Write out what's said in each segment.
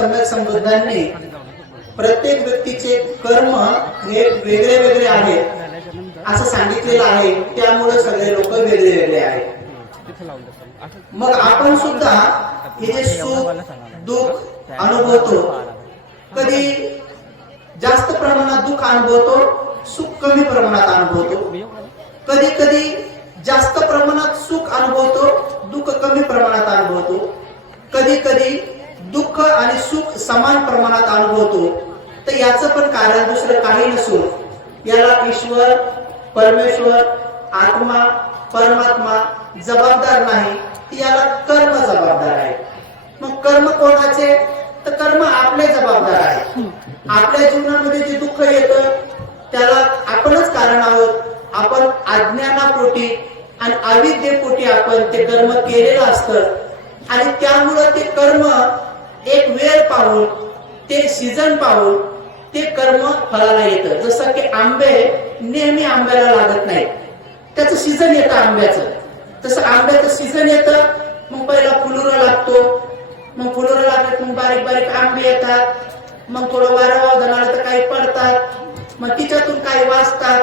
सम्यक संबुद्धांनी प्रत्येक व्यक्तीचे कर्म हे वेगळे वेगळे आहेत असं सांगितलेलं आहे. त्यामुळे सगळे लोक वेगळे वेगळे आहेत. मग आपण सुद्धा हे जे सुख दुःख अनुभवतो, कधी जास्त प्रमाणात दुःख अनुभवतो, सुख कमी प्रमाणात अनुभवतो. कधी कधी जास्त प्रमाणात सुख अनुभवतो, दुःख कमी प्रमाणात अनुभवतो. कधी कधी दुःख आणि सुख समान प्रमाणात अनुभवतो. तर याचं पण कारण दुसरं काही नसून याला ईश्वर, परमेश्वर, आत्मा, परमात्मा जबाबदार नाही, याला कर्म जबाबदार आहे. मग कर्म कोणाचे? तर कर्म आपले जबाबदार आहे. आपल्या जीवनामध्ये जे दुःख येतं त्याला आपणच कारण आहोत. आपण अज्ञानापोटी आणि अविद्येपोटी आपण ते कर्म केलेलं असतं आणि त्यामुळं ते कर्म एक वेळ पाहून, ते सीझन पाहून ते कर्म फळाला येतं. जसं की आंबे नेहमी आंब्याला लागत नाही, त्याचं सीझन येतं आंब्याचं. तसं आंब्याचं सीझन येतं, मग पहिला फुलोरा लागतो, मग फुलोरा लागत मग बारीक बारीक आंबे येतात, मग थोडं वारं वावदान आलं तर काही पडतात, मग तिच्यातून काही वाचतात,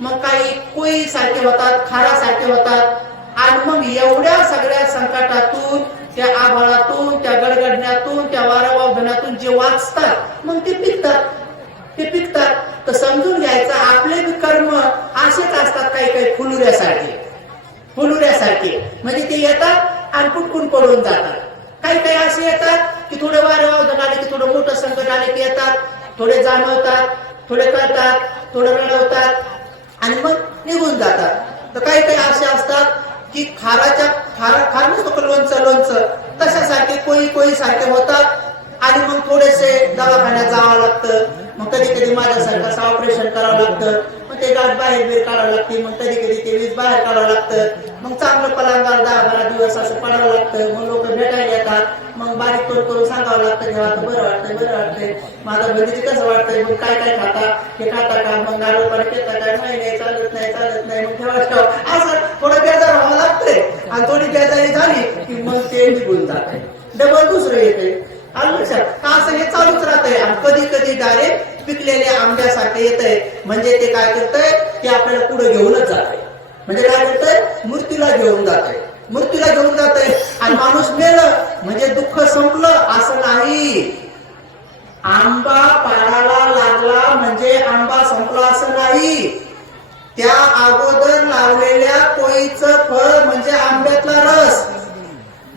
मग काही कोई सारखे होतात, खारासारखे होतात. आणि मग एवढ्या सगळ्या संकटातून, त्या आभाळातून, त्या गडगडण्यातून, त्या वारावावधनातून जे वाचतात मग ते पिकतात. ते पिकतात. तर समजून घ्यायचं आपले कर्म असेच असतात, काही काही फुलुऱ्यासारखे. फुलुऱ्यासारखे म्हणजे ते येतात आणि फुटकून पडून जातात. काही काही असे येतात की थोडे वारावावधन आले की थोडं मोठं संकट आले की येतात, थोडे जाणवतात, थोडे कळतात, थोडे रडवतात आणि मग निघून जातात. तर काही काही असे असतात की खार नसतो लोणचं तशासारखे कोई सारखे होतात आणि मग थोडेसे दवाखान्यात जावं लागतं. मग कधी कधी माझ्यासारखं ऑपरेशन करावं लागतं, मग ते गाठ बाहेर काढावं लागते, मग कधी कधी ते वीज बाहेर काढावं लागतं. मग चांगलं पलंगावर 10-12 दिवस असं पडावं लागतं. मग लोक भेटायला येतात, मग बारीक तोड करून सांगावं लागतं, जेव्हा बरं वाटतंय, माझं बहिणी कसं वाटतंय, मग काय काय खाता, हे खाता का, मग गाडोपाणी घेता काय, नाही चालत नाही, मग ठेवा असं थोडं बेजार व्हावं लागतंय. आणि थोडी बेजारी झाली की मग ते निघून जाते, डबल दुसरं येते. लक्षात असं हे चालूच राहतंय. आणि कधी कधी डायरेक्ट पिकलेल्या आंब्यासारखं येतंय. म्हणजे ते काय करतंय, ते आपल्याला पुढे घेऊनच जातंय. म्हणजे काय करतंय, मृत्यूला घेऊन जातंय. आणि माणूस मेलं म्हणजे दुःख संपलं असं नाही. आंबा पाडाला लागला म्हणजे आंबा संपला असं नाही. त्या अगोदर लावलेल्या कोळीचं फळ म्हणजे आंब्यातला रस.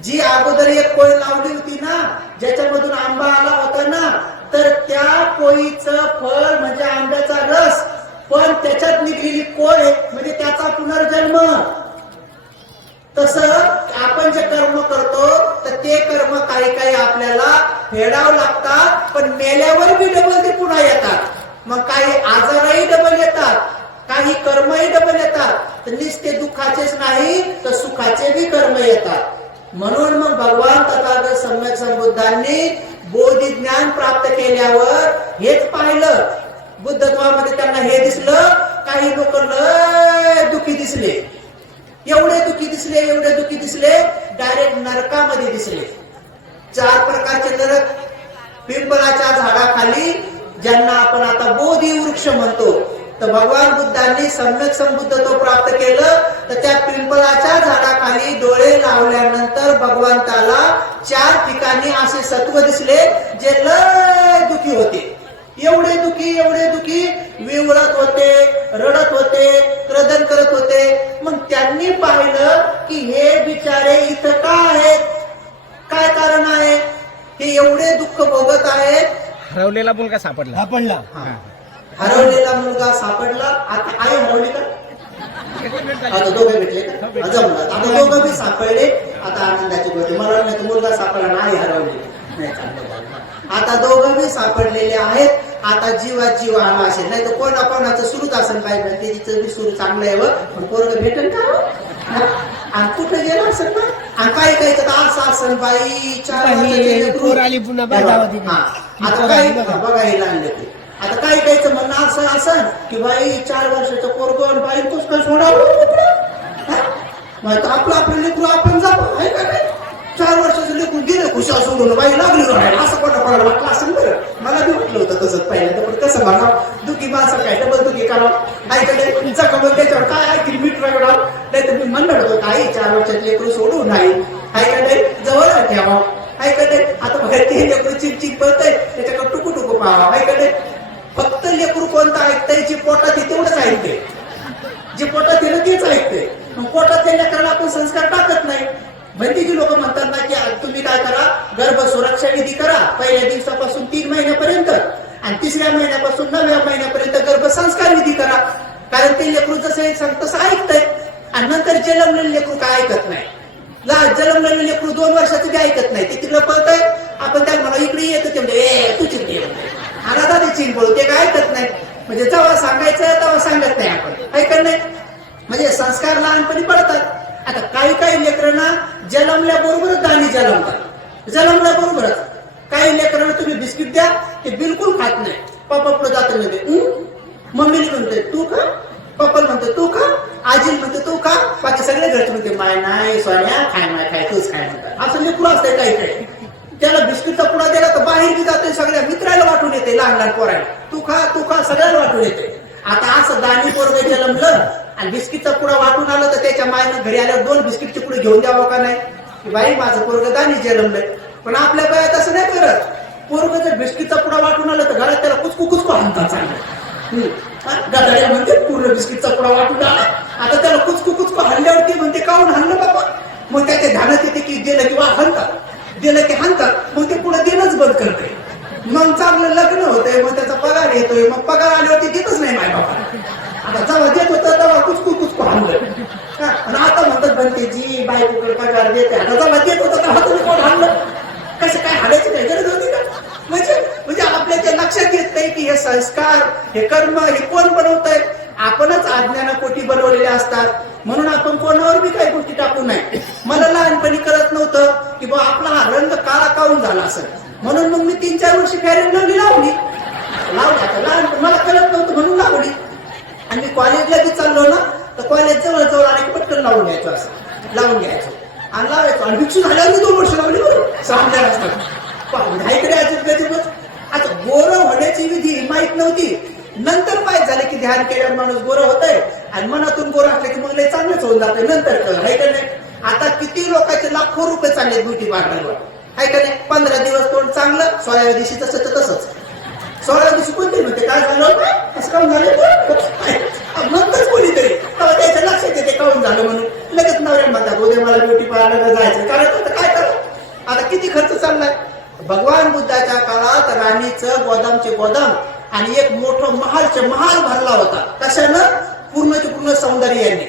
जी अगोदर एक कोळी लावली होती ना, ज्याच्यामधून आंबा आला होता ना, तर त्या कोळीचं फळ म्हणजे आंब्याचा रस. पण त्याच्यात निघलेली कोळ म्हणजे त्याचा पुनर्जन्म. तसं आपण जे कर्म करतो तर ते कर्म काही काही आपल्याला फेडावं लागतात, पण मेल्यावर बी डबल ते पुन्हा येतात. मग काही आजारही डबल येतात, काही कर्मही डबल येतात. तर नुसते दुःखाचेच नाही तर सुखाचे बी कर्म येतात. म्हणून मग भगवान तथागत सम्यक संबुद्धांनी बोधी ज्ञान प्राप्त केल्यावर हेच पाहिलं. बुद्धत्वामध्ये त्यांना हे दिसलं, काही लोक लय दुःखी दिसले, एवढे दुःखी दिसले, डायरेक्ट नरकामध्ये दिसले. 4 प्रकारचे नरक. पिंपळाच्या झाडाखाली, ज्यांना आपण आता बोधी वृक्ष म्हणतो. तर भगवान बुद्धांनी सम्यक संबुद्धत्व प्राप्त केलं, तर त्या पिंपळाच्या झाडाखाली डोळे लावल्यानंतर भगवंताला 4 ठिकाणी असे सत्व दिसले जे लय दुःखी होते. एवढे दुःखी विवळत होते, रडत होते, क्रदन करत होते. मग त्यांनी पाहिलं की हे बिचारे इथं का आहेत, काय कारण आहे, हे एवढे दुःख भोगत आहेत. हरवलेला मुलगा सापडला. हरवलेला मुलगा सापडला. आता आई हरवली का? आता दोघे भेटले का? जमलं. आता दोघं बी सापडले. आता आनंदाची गोष्ट. मला नाही मुलगा सापडला, नाही हरवली. नाही चांगलं. आता दोघं बी सापडलेले आहेत. आता जीवात जीव आला असेल, नाही तर कोणाचं सुरूच असेल, काय म्हणते तिचं बी सुरू चांगलं आहे. पण पोरग भेटेल का? आणि कुठं गेलं असेल ना. आणि काही असं असेल बाई 4 आता काही बघा हे लागले ते. आता काही काहीचं म्हणणं असं असं की बाई 4 वर्षाचं पोरगं बाई तोच काय सोडावं, आपलं लेकरू आपण जातो. 4 वर्षाचं लेकरू गेले खुशा सोडून बाई लागली असं कोणा ते लेकरू चिंचिक पळतंय त्याच्याकडे टुकू टुकू पाहावं ऐकते. फक्त लेकरू कोणतं ऐकतंय जे पोटात आहे तेवढंच ऐकते, जे पोटात येणं तेच ऐकते. मग पोटात लेकराला आपण संस्कार टाकत नाही. भंतीची लोक म्हणतात ना की तुम्ही काय करा, गर्भ सुरक्षा विधी करा पहिल्या दिवसापासून 3 महिन्यापर्यंत आणि 3ऱ्या महिन्यापासून 9व्या महिन्यापर्यंत गर्भ संस्कार विधी करा. कारण ते लेकरू जसं सांगत तसं ऐकतंय. आणि नंतर जन्मलेलं लेकरू काय ऐकत नाही. जन्मलेलं लेकरू 2 वर्षाचं बी ऐकत नाही. ते तिकडे पळतंय, आपण त्याला म्हणा इकडे येतो ते म्हणजे तू चिंते आता दादा चिन पळू, ते काय ऐकत नाही. म्हणजे जेव्हा सांगायचं तेव्हा सांगत नाही आपण ऐकत नाही. म्हणजे संस्कार लहानपणी पडतात. आता काही लेकरांना जन्मल्याबरोबरच दाणी जन्मतात, जन्मल्याबरोबरच. काही लेकरांना तुम्ही बिस्किट द्या ते बिलकुल खात नाही. पप्पा पुढे जात म्हणते मम्मीने म्हणते तू खा, पप्पा म्हणते तू खा, आजी म्हणते तू खा, बाकी सगळे घरचे म्हणते माय नाही सोन्या खाय माय खाय तूच खाय म्हणतात. असं लेकरू असतंय काही. त्याला बिस्किटचा पुडा दिला तर बाहेर बी जातोय, सगळ्या मित्राला वाटून येते, लहान लहान पोरायला तू खा सगळ्याला वाटून येते. आता असं दाणी पोरगं जन्मलं आणि बिस्किटचा पुडा वाटून आलं तर त्याच्या मायनं घरी आल्यावर 2 बिस्किटचे पुढे घेऊन द्यावं का नाही की बाई माझं पोरगं दाणी जन्मलंय. पण आपल्या बायात असं नाही करत. पोरगं जर बिस्किटचा पुडा वाटून आलं तर घरात त्याला कुचकुचको हाणतात चांगलं. गाड्या म्हणते पूर्ण बिस्किटचा पुडा वाटून आला, आता त्याला कुचकुचको हाणल्यावरती म्हणते काऊन हाणलं बाबा. मग त्याच्या ध्यानात येते की दिलं किंवा हाणतात, दिलं की हाणतात, मग ते पुढे देणंच बंद करते. मग चांगलं लग्न होतंय, मग त्याचा पगार येतोय, मग पगार आल्यावरती देतच नाही माय बाबा. आता जेव्हा देत होतं तेव्हा कुचकुचको हाणलं. आणि आता म्हणतात बनते जी बायकोकडे पगार देते, आता जेव्हा देत होतं तेव्हा तुम्ही कोण हाणलं. कसं काय हाणायची काही गरज होती का. म्हणजे आपल्या ते लक्षात येत नाही की हे संस्कार, हे कर्म, हे कोण बनवतंय. आपणच अज्ञानापोटी बनवलेले असतात. म्हणून आपण कोणावर बी काही गोष्टी टाकू नये. मला लहानपणी कळत नव्हतं की बा आपला हा रंग काळा काऊन झाला असेल, म्हणून मग मी 3-4 वर्षी फॅरेन लवली लावली. लहानपण मला कळत नव्हतं म्हणून लावली. आणि मी कॉलेजला बी चाललो ना तर कॉलेज जवळ आले की पटकन लावून घ्यायचो, असं लावून घ्यायचो आणि लावायचो. आणि भिक्षू झाल्यावर मी 2 वर्ष लावली बरोबर 6 असतात. आता गोरं होण्याची विधी माहित नव्हती. नंतर माहित झाले की ध्यान केल्यावर माणूस गोरं होतंय आणि मनातून गोरं असलं की मग लय चांगलंच होऊन जातंय. नंतर आहे का नाही. आता किती लोकांचे लाखो रुपये चालले ब्युटी पार्लरवर आहे का नाही. 15 दिवस तोंड चांगलं, 16व्या दिवशी तसंच. 16व्या दिवशी कोणतरी म्हणते काय झालं असं काऊन झालं नंतर कोणीतरी तेव्हा त्याच्या लक्षात येते काऊन झालं म्हणून. लगेच नवऱ्या म्हणतात उद्या मला ब्युटी पार्लरला जायचं. कारण काय करा आता किती खर्च चाललाय. भगवान बुद्धाच्या काळात राणीचं गोदामचे गोदाम आणि एक मोठं महाल भरला होता. कशानं. पूर्ण सौंदर्याने,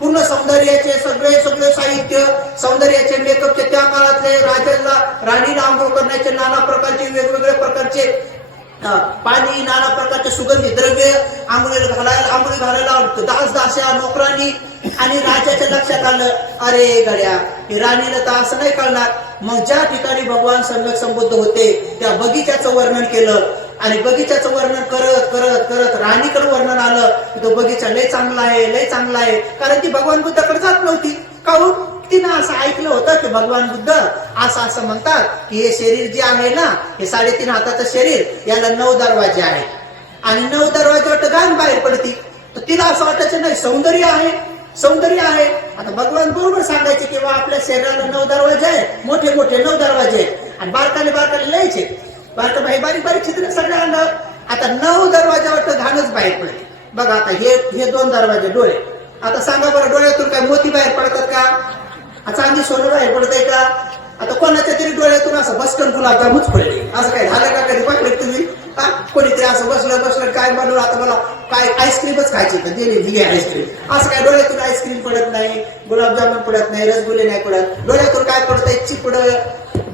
पूर्ण सौंदर्याचे सगळे साहित्य, सौंदर्याचे मेकअपचे, त्या काळातले राणीला आंघोळ करण्याचे नाना प्रकारचे वेगवेगळे प्रकारचे पाणी, नाना प्रकारचे सुगंधी द्रव्य, आंघोळी घालायला दास्या नोकरांनी. आणि राजाच्या लक्षात आलं अरे गड्या हे राणीला तर असं नाही कळणार. मग ज्या ठिकाणी भगवान सम्यक संबुद्ध होते त्या बगीच्याचं वर्णन केलं. आणि बगीच्याचं वर्णन करत राणीकडे वर्णन आलं की तो बगीचा लय चांगला आहे. कारण ती भगवान बुद्धाकडे जात नव्हती. काहून. तिनं असं ऐकलं होतं की भगवान बुद्ध असं म्हणतात की हे शरीर जे आहे ना, हे 3.5 हाताचं शरीर, याला 9 दरवाजे आहेत. आणि 9 दरवाजे वाटतं गाण बाहेर पडती. तर तिला असं वाटायचं नाही सौंदर्य आहे. आता भगवान बरोबर सांगायचे की आपल्या शरीराला 9 दरवाजे आहेत, मोठे 9 दरवाजे आहेत. आणि बारकाले लिहायचे, बारीक चित्र सगळं आणलं. आता 9 दरवाजा वाटतं घाणच बाहेर पडते. बघा आता हे 2 दरवाजे डोळे. आता सांगा बरं डोळ्यातून काय मोती बाहेर पडतात का, चांदी सोनं बाहेर पडतंय का. आता कोणाच्या तरी डोळ्यातून असं बसकन गुलाबजामुच पडले. असं काय झालं का कधी पाहिलं तुम्ही. कोणीतरी असं बसलं काय बनवलं आता मला काय आईस्क्रीमच खायची तर दिली आईस्क्रीम. असं काय डोळ्यातून आईस्क्रीम पडत नाही, गुलाबजामुन पडत नाही, रसगुल्ले नाही पडत. डोळ्यातून काय पडतंय चिपड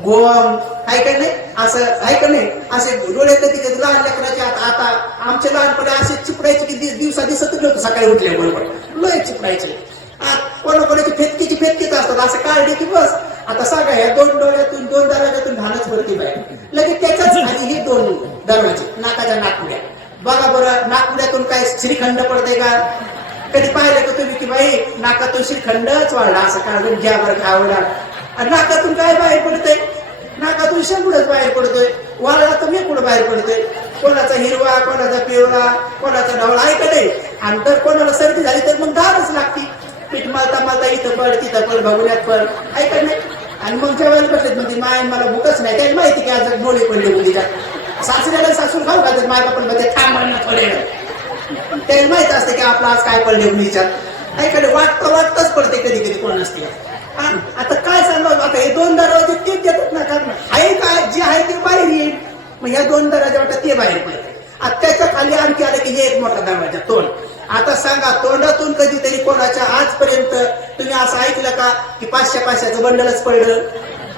गोम आहे का नाही. असं आहे का नाही. असे डोळे तर तिथे लहान लेकराचे. आता आमच्या लहानपणी असे चिपडायचे की दिवसा दिसत नव्हतं. सकाळी उठल्याबरोबर लय चिपडायचे. कोणाकोणाची फेतकीच असतात. असं काढले की बस. आता सांगा ह्या 2 डोळ्यातून 2 दरवाज्यातून घाणच भरती बाहेर. लगेच त्याच्याच आणि हे 2 दरवाजे नाकाच्या नाकपुड्या. बघा बरं नाकपुड्यातून काय श्रीखंड पडतंय का. कधी पाहिलं का तुम्ही की बाई नाकातून श्रीखंडच वाढला असं काढून घ्या बरं खावणार. आणि नाकातून काय बाहेर पडतंय. नाकातून शेंबूडच बाहेर पडतोय. वाळला तर मेकुड बाहेर पडतोय. कोणाचा हिरवा, कोणाचा पिवळा, कोणाचा ढवळा आहे का नाही. आणि तर कोणाला सर्दी झाली तर मग धारच लागती. पीठ मालता इथं पड तिथं पड भगुल्यात पड आहे का नाही. आणि मग जेवायला बसलेत म्हणजे माय मला भूकच नाही त्याला माहिती की आज डोळे पडले मुलीच्या सासऱ्याला सासून खाऊ घालतात माय बापन मध्ये थांबणं थोडे त्याला माहित असते की आपलं आज काय पडले मुलीच्या ऐकडे वाटतच पडते कधी कधी कोण असते. आता काय सांगावं आता हे 2 दरवाजे तेच देतात ना कारण आहे काय जे आहे ते बाहेर येईल मग ह्या 2 दरवाजे वाटत ते बाहेर पडते. आता त्याच्या खाली आणखी आलं की हे एक मोठा दरवाजा तोंड. आता सांगा तोंडातून कधीतरी कोणाच्या आजपर्यंत तुम्ही असं ऐकलं का की 500 बंडलच पडलं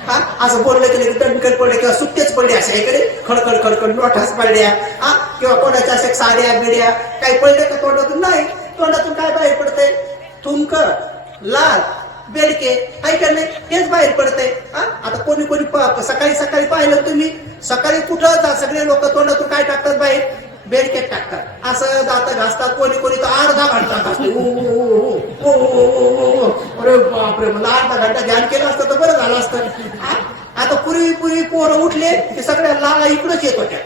हा असं बोललं की दणकट पडले किंवा सुट्टेच पडले अशा इकडे खडखड खडखड नोठाच पडल्या हा किंवा कोणाच्या अशा साड्या बिड्या काही पडले का तोंडातून नाही. तोंडातून काय बाहेर पडतंय थुंक लाल बेडके काही का नाही हेच बाहेर पडतंय. आता कोणी सकाळी पाहिलं तुम्ही सकाळी कुठं जा सगळे लोक तोंडातून काय टाकतात बाहेर बेडकेट टाकतात असं दात घासतात कोणी तर अर्धा घंटा घासते अरे बापरे मला अर्धा घंटा ध्यान केलं असतं तर बरं झालं असतं. आता पूर्वी पोरं उठले की सगळ्या लाळा इकडूनच येत होत्या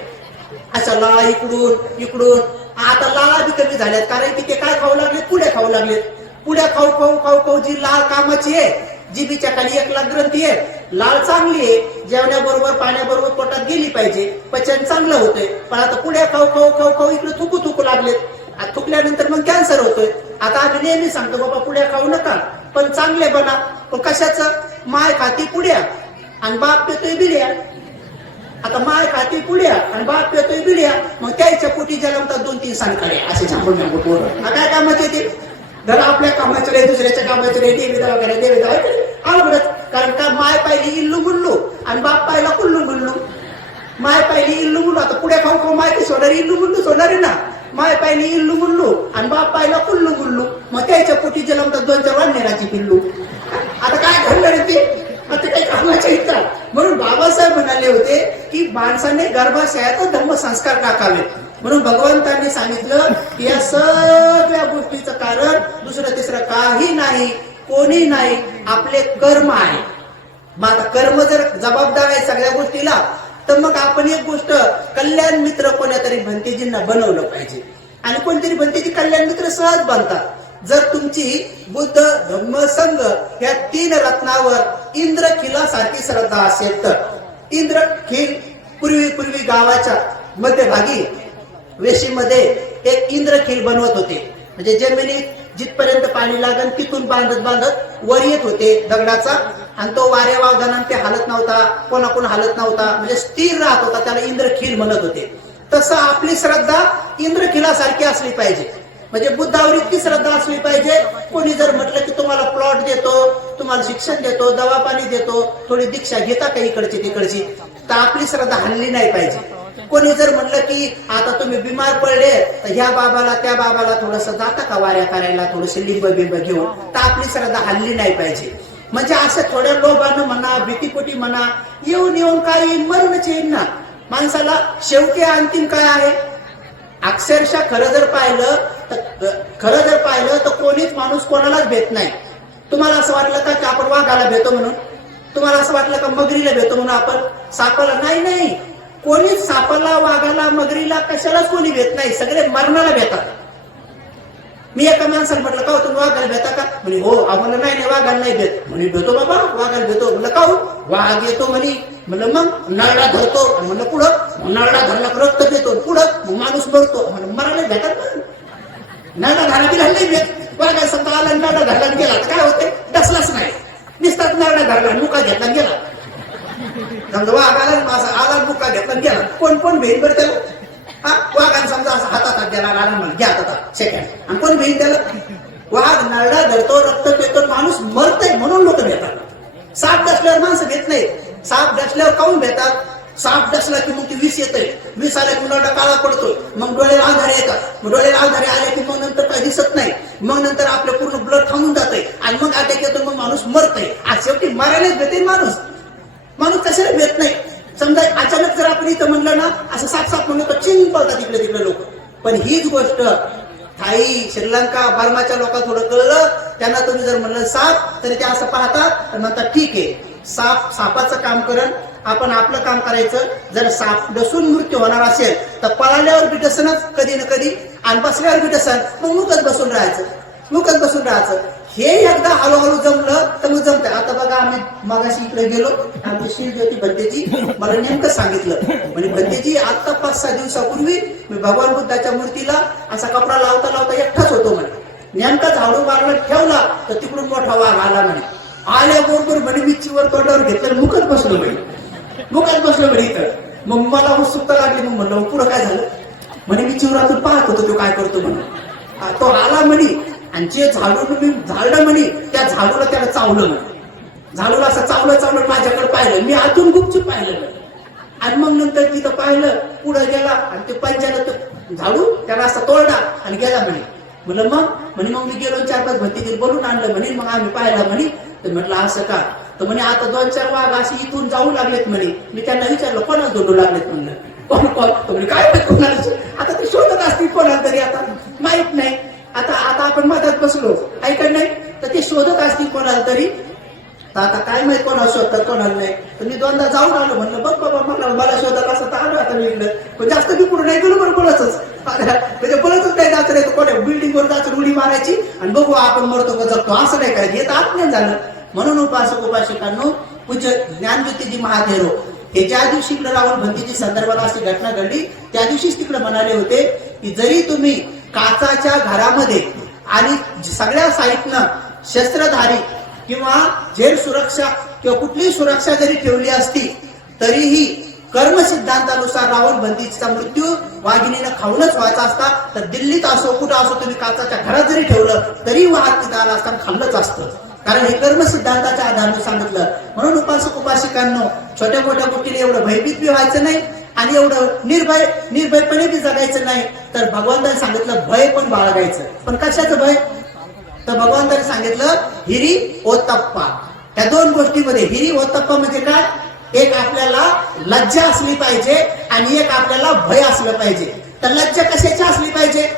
अशा लाळा इकडून आता लाळा बी कमी झाल्यात कारण की ते काय खाऊ लागले पुढे खाऊ लागलेत. पुढ्या खाऊ जी लाळ कामाची आहे जिबीच्या खाली 1 लाख ग्रंथी आहे लाळ चांगली आहे जेवण्याबरोबर पाण्याबरोबर पोटात गेली पाहिजे पचन चांगलं होतंय. पण आता पुढ्या खाऊ इकडे थुकू लागलेत थुकल्यानंतर मग कॅन्सर होतोय. आता आम्ही नेहमी सांगतो बाबा पुढ्या खाऊ नका पण चांगले बना. पण कशाचं माय खाती पुढ्या आणि बाप पितोय बिड्या. आता माय खाती पुढ्या आणि बाप पितोय बिड्या मग त्याच्या पोटी जन्मतात 2-3 सांगकडे असे सांगून पोरं काय कामाचे ते जर आपल्या कामाचे रे दुसऱ्याच्या कामाचे रे देवी अवघडच कारण का माय पाहिली इल्लू गुल्लू आणि बाप पाहिला कुल्लू गुल्लू. माय पाहिली इल्लू गुल्लू आता पुढे खाऊ माय की सोडणारी इल्लू गुल्लू सोडणारी ना माय पाहिली इल्लू गुल्लू आणि बाप पाहिला कुल्लू गुल्लू मग त्याच्या पोटी जन्मतात 2-4 वाढण्याची पिल्लू. आता काय घडलं ते आता काही कामाच्या इतका म्हणून बाबासाहेब म्हणाले होते की माणसाने गर्भाशयातच धर्मसंस्कार टाकावेत. म्हणून भगवंतांनी सांगितलं की या सगळ्या गोष्टीचं कारण दुसरं तिसरं काही नाही कोणी नाही आपले कर्म आहे. मग आता कर्म जर जबाबदार आहे सगळ्या गोष्टीला तर मग आपण एक गोष्ट कल्याण मित्र कोणत्या तरी भंतेजींना बनवलं पाहिजे आणि कोणतरी भंतेजी कल्याण मित्र सहज बनतात. जर तुमची बुद्ध धम्म संघ या 3 रत्नावर इंद्रखिलासारखी श्रद्धा असेल तर इंद्रखिल पूर्वी गावाच्या मध्यभागी वेशीमध्ये एक इंद्रखिल बनवत होते म्हणजे जमिनीत जिथपर्यंत पाणी लागल तिथून बांधत वर येत होते दगडाचा आणि तो वाऱ्या वावदाना ते हालत नव्हता कोणाकोण हालत नव्हता म्हणजे स्थिर राहत होता त्याला इंद्रखिल म्हणत होते. तसं आपली श्रद्धा इंद्रखिलासारखी असली पाहिजे म्हणजे बुद्धावर इतकी श्रद्धा असली पाहिजे. कोणी जर म्हटलं की तुम्हाला प्लॉट देतो तुम्हाला शिक्षण देतो दवा पाणी देतो थोडी दीक्षा घेता का इकडची तिकडची तर आपली श्रद्धा हल्ली नाही पाहिजे. कोणी जर म्हणलं की आता तुम्ही बिमार पडले तर ह्या बाबाला त्या बाबाला थोडस जाता का वाऱ्या करायला थोडंसं लिंब बिंब घेऊन तर आपली श्रद्धा हल्ली नाही पाहिजे. म्हणजे असं थोड्या लोभानं म्हणा भीतीपोटी म्हणा येऊन काय येईल मरणच येईल ना माणसाला. शेवटी अंतिम काय आहे अक्षरशः खरं जर पाहिलं तर कोणीच माणूस कोणालाच भेट नाही. तुम्हाला असं वाटलं का की आपण वाघाला भेटतो म्हणून तुम्हाला असं वाटलं का मगरीला भेटतो म्हणून आपण सापाला नाही कोणीच सापाला वाघाला मगरीला कशालाच कोणी भेट नाही सगळे मरणाला भेटतात. मी एका माणसाला म्हटलं का तुम्ही वाघाला भेटा का म्हणे हो आम्हाला नाही वाघाला नाही भेट म्हणे भेटतो बाबा वाघाला भेटतो म्हणलं का वाघ येतो म्हणे म्हणलं मग नळला धरतो म्हणलं पुढं नळला धरला रक्त देतो पुढं मग माणूस मरतो म्हणलं मरायला भेटत नळला धरा गेला नाही भेट वाघा समजा आला नळला धरला गेला काय होते डसलाच नाही निसतात नळला धरला मुका घेतला गेला समजा वाघाला आला मुका घेतला गेला कोण भेट बरं त्याला वाघाने समजा असं हातात गेला आला घ्या आता सेकंड आणि कोण भेट त्याला वाघ नळला धरतो रक्त पितो माणूस मरतय म्हणून लोक भेटतात. साप डसल्यावर माणसं भेट नाही साप डसल्यावर काऊन भेटतात साप डसला की मग ती विष येतंय विष आल्या की नळा काळा पडतो मग डोळ्याला आधारे येतात मग डोळ्याला आधारे आले की मग नंतर काही दिसत नाही मग नंतर आपलं पूर्ण ब्लड थांबून जातंय आणि मग अटॅक येतो मग माणूस मरतय. आज शेवटी मारायलाच भेटेल माणूस कशाला भेट नाही. समजा अचानक जर आपण इथं म्हणलं ना असं साप म्हणलं तर चिंग पळतात तिकडे लोक. पण हीच गोष्ट थाई श्रीलंका बर्माच्या लोकांना थोडं कळलं त्यांना तुम्ही जर म्हणलं साप तरी ते असं पाहतात तर म्हणतात ठीक आहे सापाचं काम करण आपण आपलं काम करायचं. जर साप डसून मृत्यू होणार असेल तर पळाल्यावर बी डसनच कधी ना कधी आणि बसल्यावर बी डसन मग मुकच बसून राहायचं. मुकत बसून राहायचं. हे एकदा हळूहळू जमलं तर मग जमतं. आता बघा आम्ही मगाशी इकडे गेलो, आमची शिल्पी होती भंतेजी, मला नेमकं सांगितलं म्हणजे भंतेजी आता 5-6 दिवसापूर्वी मी भगवान बुद्धाच्या मूर्तीला असा कपडा लावता लावता एकटाच होतो म्हणे. नेमका झाडू मारला ठेवला तर तिकडून मोठा वाघ आला म्हणे. आल्याबरोबर म्हणे मी चिवर तोंडावर घेतलं, मुकत बसलो म्हणे इथं. मग मला उत्सुकता लागली. मग म्हणलं पुढं काय झालं म्हणे. मी चिवरातून पाहत होतो तो काय करतो म्हणे. तो आला म्हणे आणि जे झाडून मी झाडलं म्हणे त्या झाडूला त्याला चावलं म्हणे. झाडूला असं चावलं माझ्याकडे पाहिलं. मी आतून गुपचूप पाहिलं म्हणे. आणि मग नंतर तिथं पाहिलं, पुढे गेला आणि ते पंचायत तो झाडू त्याला असा तोडला आणि गेला म्हणे. म्हणलं मग मी गेलो 4-5 भंतीगिरी बोलून आणलं म्हणे. मग आम्ही पाहिलं म्हणे. तर म्हटलं असं का, तर म्हणे आता 2-4 वाघ असे इथून जाऊ लागलेत म्हणे. मी त्यांना विचारलं कोणाला दोंडू लागलेत म्हणलं. कोण म्हणे काय कोणाला. आता ते शोधत असतील कोणाला तरी, आता माहित नाही. आता आपण मधात बसलो ऐकत नाही तर ते शोधत असतील कोणाला तरी. तर आता काय माहित कोणाला शोधतात कोणाला नाही. तर मी 2दा जाऊन आलो. म्हणलं बघ बाबा मला शोधत असं तर आलो आता मी इकडं. पण जास्त मी पुढे नाही गेलो बरं बोलतच म्हणजे बोलतच नाही जायचं नाही. कोणत्या बिल्डिंगवर जायचं उडी मारायची आणि बघू आपण मरतो का जगतो असं नाही करायचं. हे तर आत्मज्ञान झालं. म्हणून उपासक उपासिकांनो, पूज्य ज्ञानज्योतिजी महाथेरो हे ज्या दिवशी इकडे राहून भंतीची संदर्भाला अशी घटना घडली त्या दिवशीच तिकडे म्हणाले होते की जरी तुम्ही काचाच्या घरामध्ये आणि सगळ्या साईडनं शस्त्रधारी किंवा जेल सुरक्षा किंवा कुठलीही सुरक्षा जरी ठेवली असती तरीही कर्म सिद्धांतानुसार रावण बंदीचा मृत्यू वाघिणीनं खाऊनच व्हायचा असता. तर दिल्लीत असो कुठं असो तुम्ही काचाच्या घरात जरी ठेवलं तरी वाघ तिथं आला असताना खाल्लंच असतं. कारण हे कर्म सिद्धांताच्या आधाराने सांगितलं. म्हणून उपासक उपासिकांनो, छोट्या मोठ्या गोष्टीने एवढं भयभीत बी व्हायचं नाही आणि एवढं निर्भयपणे बी जगायचं नाही. तर भगवंताने सांगितलं भय पण बाळगायचं. पण कशाचं भय, तर भगवंताने सांगितलं हिरी ओतप्पा. या 2 गोष्टीमध्ये हिरी ओतप्पा म्हणजे काय, एक आपल्याला लज्जा असली पाहिजे आणि एक आपल्याला भय असलं पाहिजे. तर लज्जा कशाची असली पाहिजे,